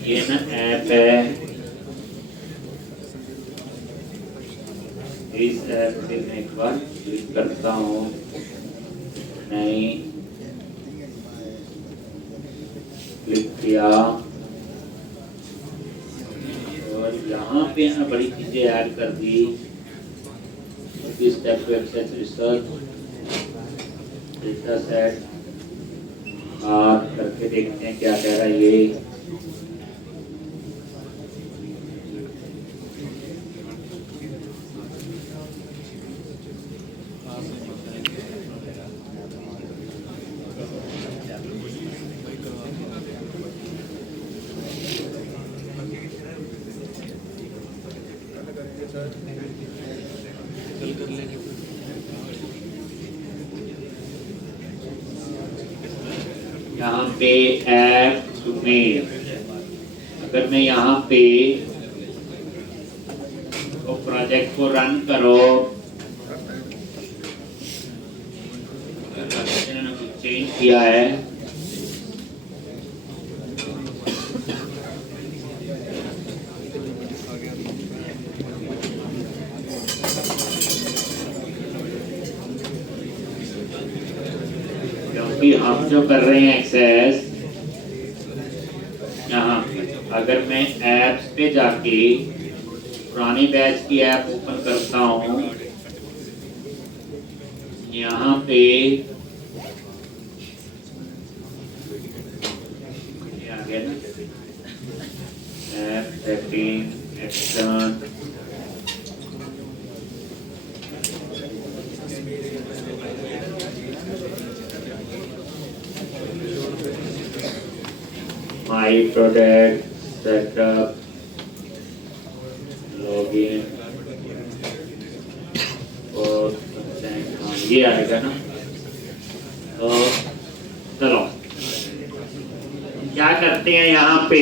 ये ना ऐप है, इस ऐप पे मैं एक बार क्लिक करता हूँ। नहीं, क्लिक किया और यहाँ पे ना बड़ी चीजें ऐड कर दी। Step two access research data set करके देखते हैं क्या कह रहा है ये। यहाँ पे ऐप सुमेर, अगर मैं यहाँ पे तो प्रोजेक्ट को रन करो, कुछ चेंज किया है क्योंकि हम जो कर रहे हैं एक्सेस यहाँ, अगर मैं ऐप्स पे जाके पुरानी बैच की ऐप ओपन करता हूँ, यहाँ पे ये आ गया ना app setting action, my product setup login और ये आएगा ना। तो चलो क्या करते हैं, यहाँ पे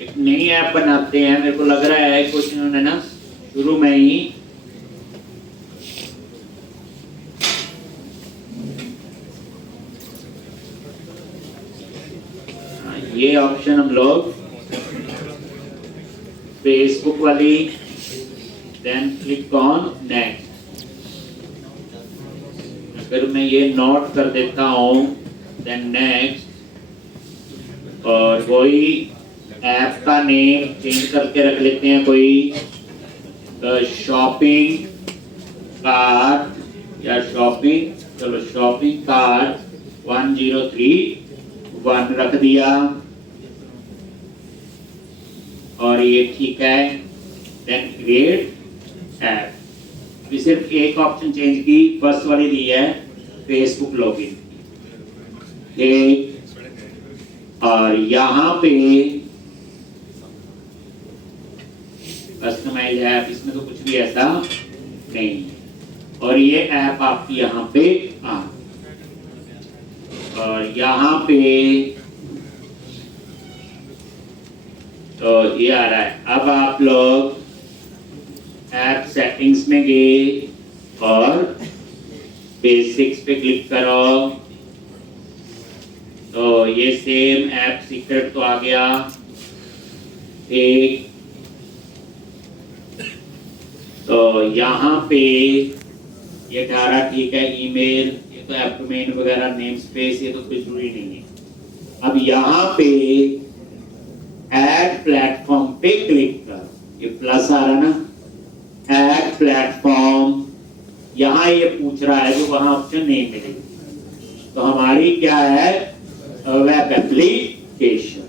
एक नई ऐप बनाते हैं। मेरे को लग रहा है कुछ इन्होंने ना शुरू में ही ये ऑप्शन हम लोग फेसबुक वाली, देन क्लिक ऑन नेक्स्ट। अगर मैं ये नोट कर देता हूँ देन नेक्स्ट, और वही ऐप का नेम चेंज करके रख लेते हैं, कोई शॉपिंग कार्ट या शॉपिंग, चलो शॉपिंग कार्ट 1031 रख दिया और ये ठीक है। देन क्रिएट ऐप, सिर्फ एक ऑप्शन चेंज की, फर्स्ट वाली दी है फेसबुक लॉगिन, और यहाँ पे कस्टमाइज ऐप, इसमें तो कुछ भी ऐसा नहीं, और ये ऐप आपकी यहाँ पे आ, और यहाँ पे तो ये आ रहा है। अब आप लोग ऐप सेटिंग्स में गए और बेसिक्स पे क्लिक करो, तो ये सेम ऐप सीक्रेट तो आ गया एक। तो यहाँ पे ये 18 ठीक है, ईमेल, ये तो ऐप डोमेन वगैरह, नेम स्पेस, ये तो कुछ जरूरी नहीं है। अब यहाँ पे ऐड प्लेटफॉर्म पे क्लिक कर, ये प्लस आ रहा ना, ऐड प्लेटफॉर्म, यहाँ ये पूछ रहा है जो वहां ऑप्शन नहीं मिलेगी, तो हमारी क्या है web application,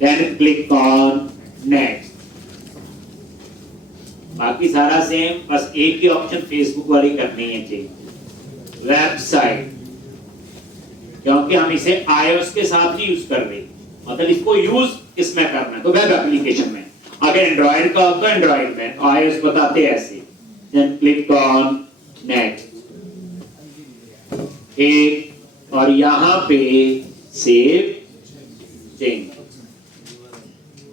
then click on next. बाकी सारा सेम, बस एक ही ऑप्शन फेसबुक वाली करनी है चाहिए, वेबसाइट, क्योंकि हम इसे iOS के साथ ही यूज कर रहे, मतलब इसको यूज किसमें करना है, तो वेब एप्लीकेशन में। अगर एंड्रॉइड का हो तो एंड्रॉइड में, iOS बताते हैं ऐसे। देन क्लिक ऑन नेक्स्ट, एक, और यहाँ पे सेव चेंज,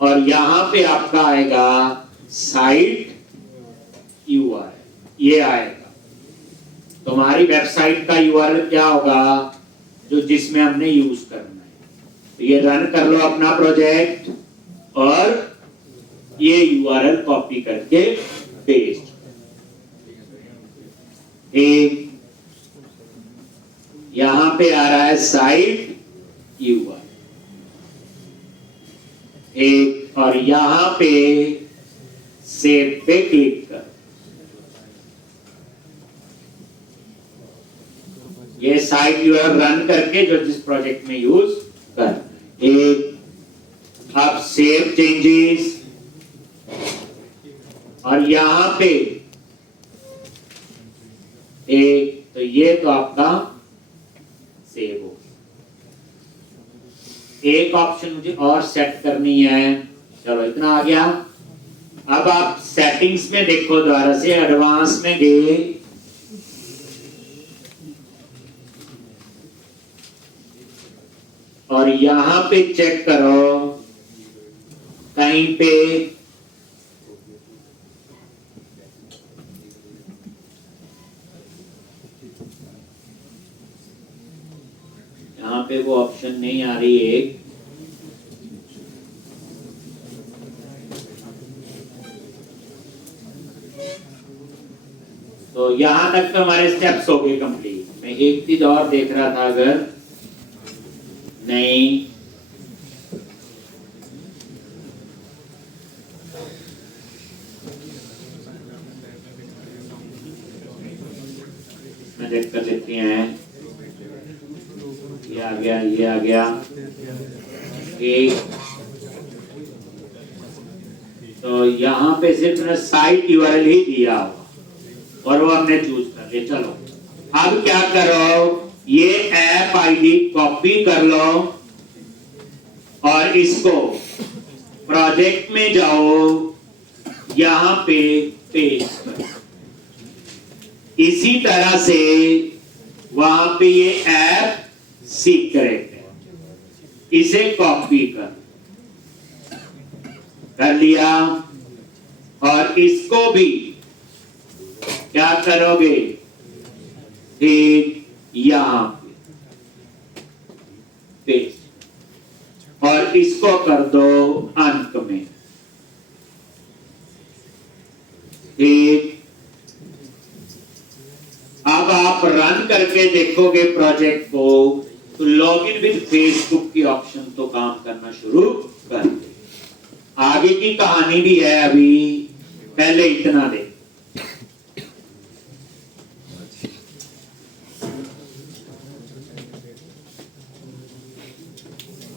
और यहाँ पे आपका आएगा साइट URL, ये आएगा तुम्हारी वेबसाइट का URL क्या होगा, जो जिसमें हमने यूज करना है। तो ये रन कर लो अपना प्रोजेक्ट और ये URL कॉपी करके पेस्ट, एक यहां पे आ रहा है साइट URL, एक, और यहां पे सेव पे क्लिक कर। ये साइट यूआरएल रन करके जो जिस प्रोजेक्ट में यूज कर। एक, अब सेव चेंजेस, और यहां पे एक, तो ये तो आपका सेव हो। एक ऑप्शन मुझे और सेट करनी है। चलो इतना आ गया। अब आप सेटिंग्स में देखो, दोबारा से एडवांस में गए, और यहां पे चेक करो कहीं पे यहां पे वो ऑप्शन नहीं आ रही है। तो यहां तक तो हमारे स्टेप्स हो गए कंप्लीट। मैं एक चीज और देख रहा था, अगर नहीं, मैं देख कर लेते हैं। ये आ गया, ये आ गया। एक, तो यहाँ पे सिर्फ साइट यूआरएल ही दिया हुआ और वो हमने चूज कर लिया। चलो अब क्या करो, ये ऐप आईडी कॉपी कर लो और इसको प्रोजेक्ट में जाओ, यहां पे पेस्ट करो। इसी तरह से वहां पे ये ऐप सीक्रेट है, इसे कॉपी कर लिया, और इसको भी क्या करोगे, ठीक यहां पे पेस्ट, और इसको कर दो अंत में, ठीक। अब आप रन करके देखोगे प्रोजेक्ट को, तो लॉगिन विद फेसबुक की ऑप्शन तो काम करना शुरू कर दे। आगे की कहानी भी है, अभी पहले इतना दे।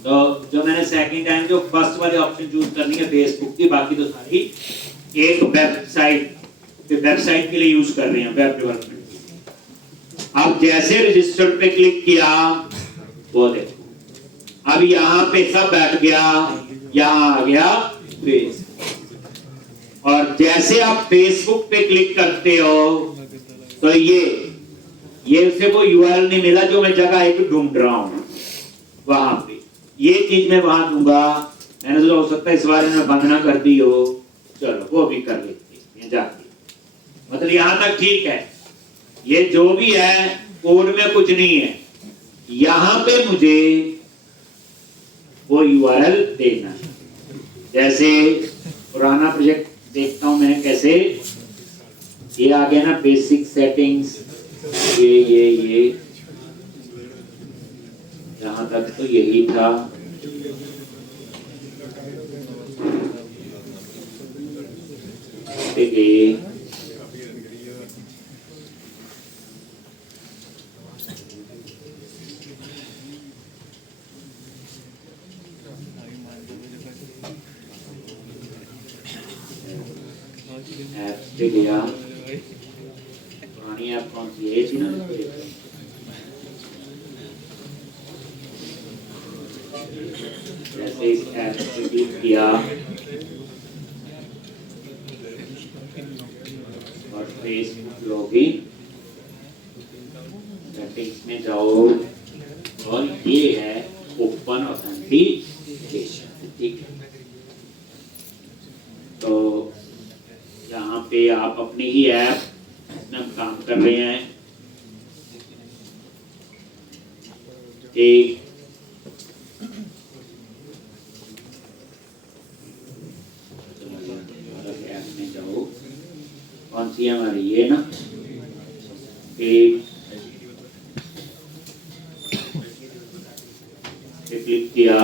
तो जो मैंने सेकंड टाइम जो फर्स्ट वाले ऑप्शन चूज करनी है फेसबुक की, बाकी तो सारी एक वेबसाइट के लिए यूज कर रहे हैं, वेब डेवलपमेंट। अब जैसे रजिस्टर पे क्लिक किया, वो देखो अब यहां पे सब बैठ गया, यहां आ गया फेसबुक। और जैसे आप फेसबुक पे क्लिक करते हो, तो ये उसे वो यूआरएल नहीं मिला जो मैं जगह एक ढूंढ रहा हूं वहां पे। ये चीज मैं वहां दूंगा। मैंने सोचा हो सकता है इस बारे में बंद ना कर दी हो, चलो वो भी कर लेते हैं जाके। मतलब यहां तक ठीक है, ये जो भी है कोड में कुछ नहीं है, यहां पे मुझे वो यूआरएल देना है। जैसे पुराना प्रोजेक्ट देखता हूं मैं कैसे, ये आ गया ना बेसिक सेटिंग्स, ये यहां तक तो यही था। ऐप्स पे गया, पुरानी ऐप कौन सी है थी ना, जैसे इस ऐप पे क्लिक किया और फेसबुक लॉगिन सेटिंग्स में जाओ, और ये है ओपन ऑथेंटिकेशन, ठीक है। तो यहाँ पे आप अपनी ही ऐप में हम काम कर रहे हैं, एक ऐप में जाओ, कौन सी है हमारी, ये ना, एक पे क्लिक किया,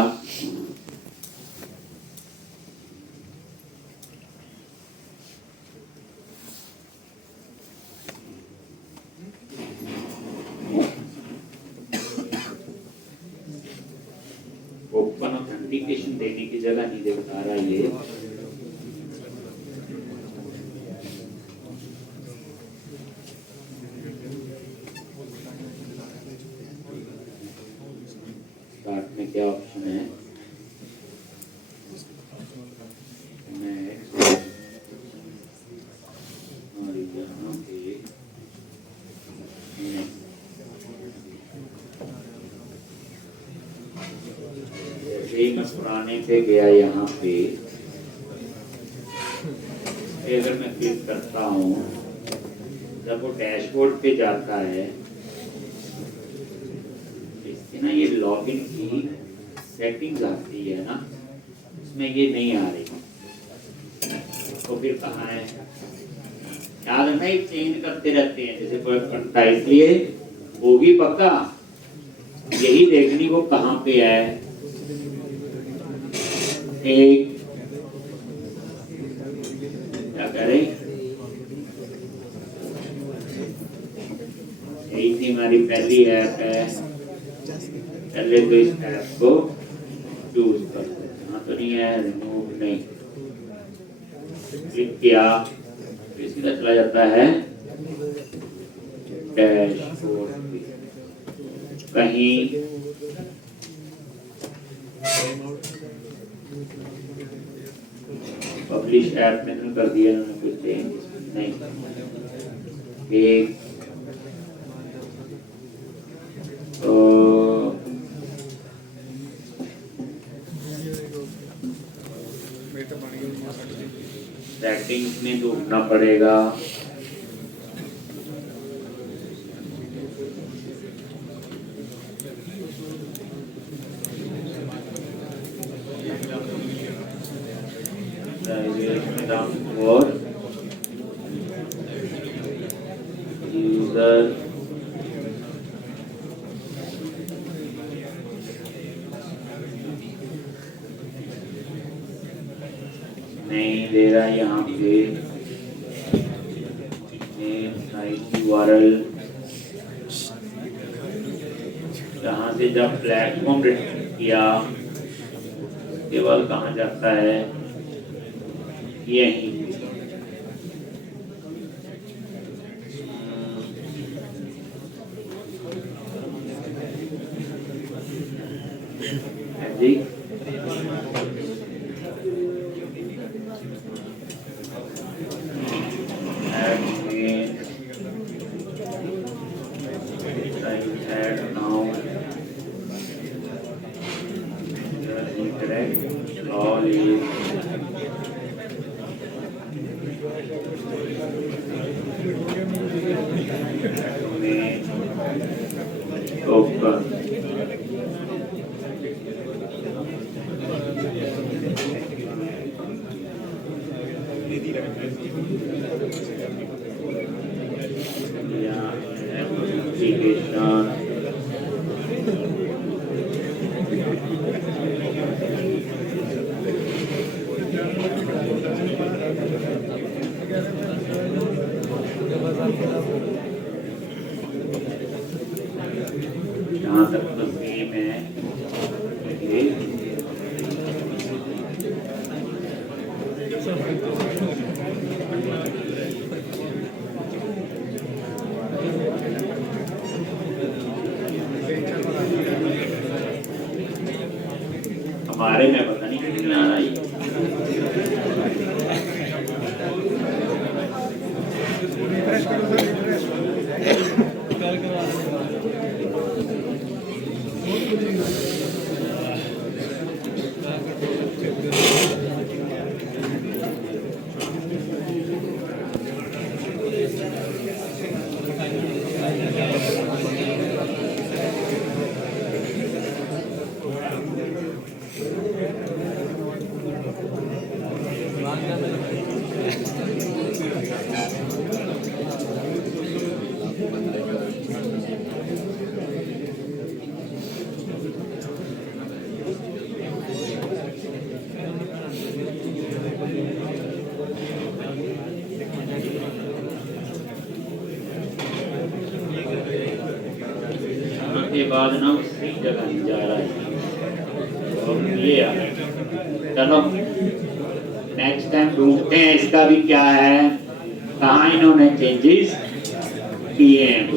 ओपन ऑथेंटिकेशन देने की जगह नहीं दे बता रहा ये। स्टार्ट में क्या ऑप्शन है, नेक्स्ट, और यहाँ पे जैसे मैं पुराने पे गया, यहाँ पे अगर मैं क्लिक करता हूँ, जब वो डैशबोर्ड पे जाता है, इसकी ना ये लॉगिन की सेटिंग्स आती है ना, इसमें ये नहीं आ रही, तो फिर कहाँ है? याद रखना, ये चेंज करते रहते हैं, जैसे कोई करता है, इसलिए होगी पक्का यही देखनी वो कहाँ पे है। एक क्या करें, यही थी हमारी पहली ऐप है, पहले तो इस ऐप को चूज कर, हाँ तो नहीं है, रिमूव नहीं, क्लिक किया तो सीधा चला जाता है डैशबोर्ड पे। कहीं पब्लिश ऐप में कर दिया उन्होंने कुछ चेंज नहीं, एक तो सेटिंग्स में ढूंढना पड़ेगा, और यूजर नहीं दे रहा, यहाँ पे साइट URL, जहाँ से जब प्लेटफॉर्म किया केवल कहाँ जाता है, यही जी। जहाँ तक तो सेम है, हमारे में पता नहीं कितना आ रहा है। बाद ना उसी जगह नहीं जा रहा है। तो ये आ चलो नेक्स्ट टाइम ढूंढते हैं इसका भी क्या है, कहाँ इन्होंने चेंजेस किए हैं।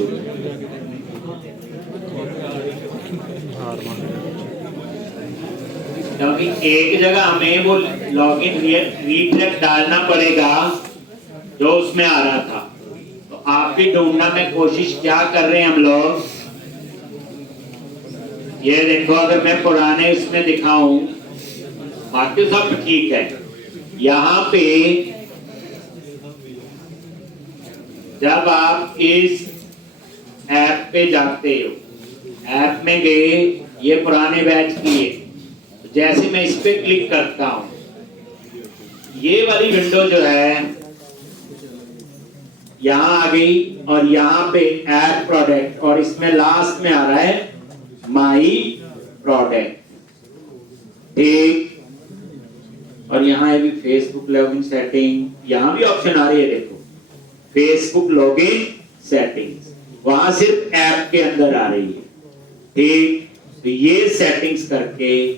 क्योंकि एक जगह हमें वो लॉगिन रीडायरेक्ट डालना पड़ेगा जो उसमें आ रहा था। तो आप भी ढूंढना में कोशिश क्या कर रहे हैं हम लोग, ये देखो अगर मैं पुराने इसमें दिखाऊं, बाकी सब ठीक है। यहाँ पे जब आप इस ऐप पे जाते हो, ऐप में गए, ये पुराने बैच की है, जैसे मैं इस पे क्लिक करता हूं, ये वाली विंडो जो है यहां आ गई और यहां पे ऐप प्रोडक्ट और इसमें लास्ट में आ रहा है माई प्रोडक्ट, ठीक। और यहां भी फेसबुक लॉगिन सेटिंग, यहां भी ऑप्शन आ रही है, देखो फेसबुक लॉगिन सेटिंग्स, वहां सिर्फ ऐप के अंदर आ रही है, ठीक। तो ये सेटिंग्स करके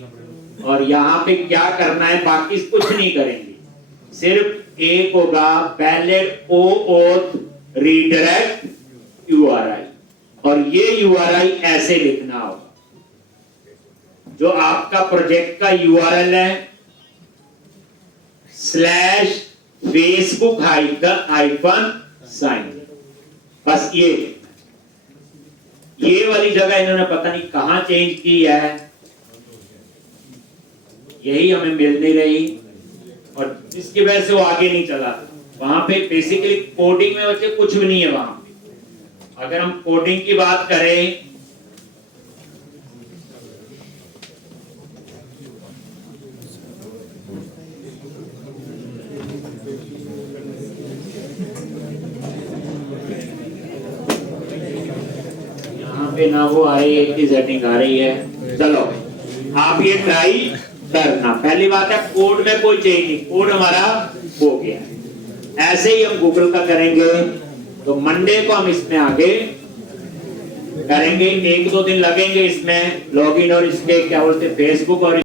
और यहाँ पे क्या करना है, बाकी कुछ नहीं करेंगे, सिर्फ एक होगा वैलिड ओऑथ रीडायरेक्ट यूआरआई, और ये यूआरआई ऐसे लिखना होगा, जो आपका प्रोजेक्ट का यूआरएल है /facebook -sign, बस ये वाली जगह इन्होंने पता नहीं कहां चेंज की है, यही हमें मिल नहीं रही और इसकी वजह से वो आगे नहीं चला। वहां पे बेसिकली कोडिंग में बच्चे कुछ भी नहीं है वहां पे। अगर हम कोडिंग की बात करें, यहाँ पे ना वो आ रही है, इतनी सेटिंग आ रही है। चलो आप ये ट्राई करना। पहली बात है कोड में कोई चेंज नहीं, कोड हमारा हो गया। ऐसे ही हम गूगल का करेंगे, तो मंडे को हम इसमें आगे करेंगे, 1-2 दिन लगेंगे इसमें लॉगिन और इसके क्या बोलते फेसबुक और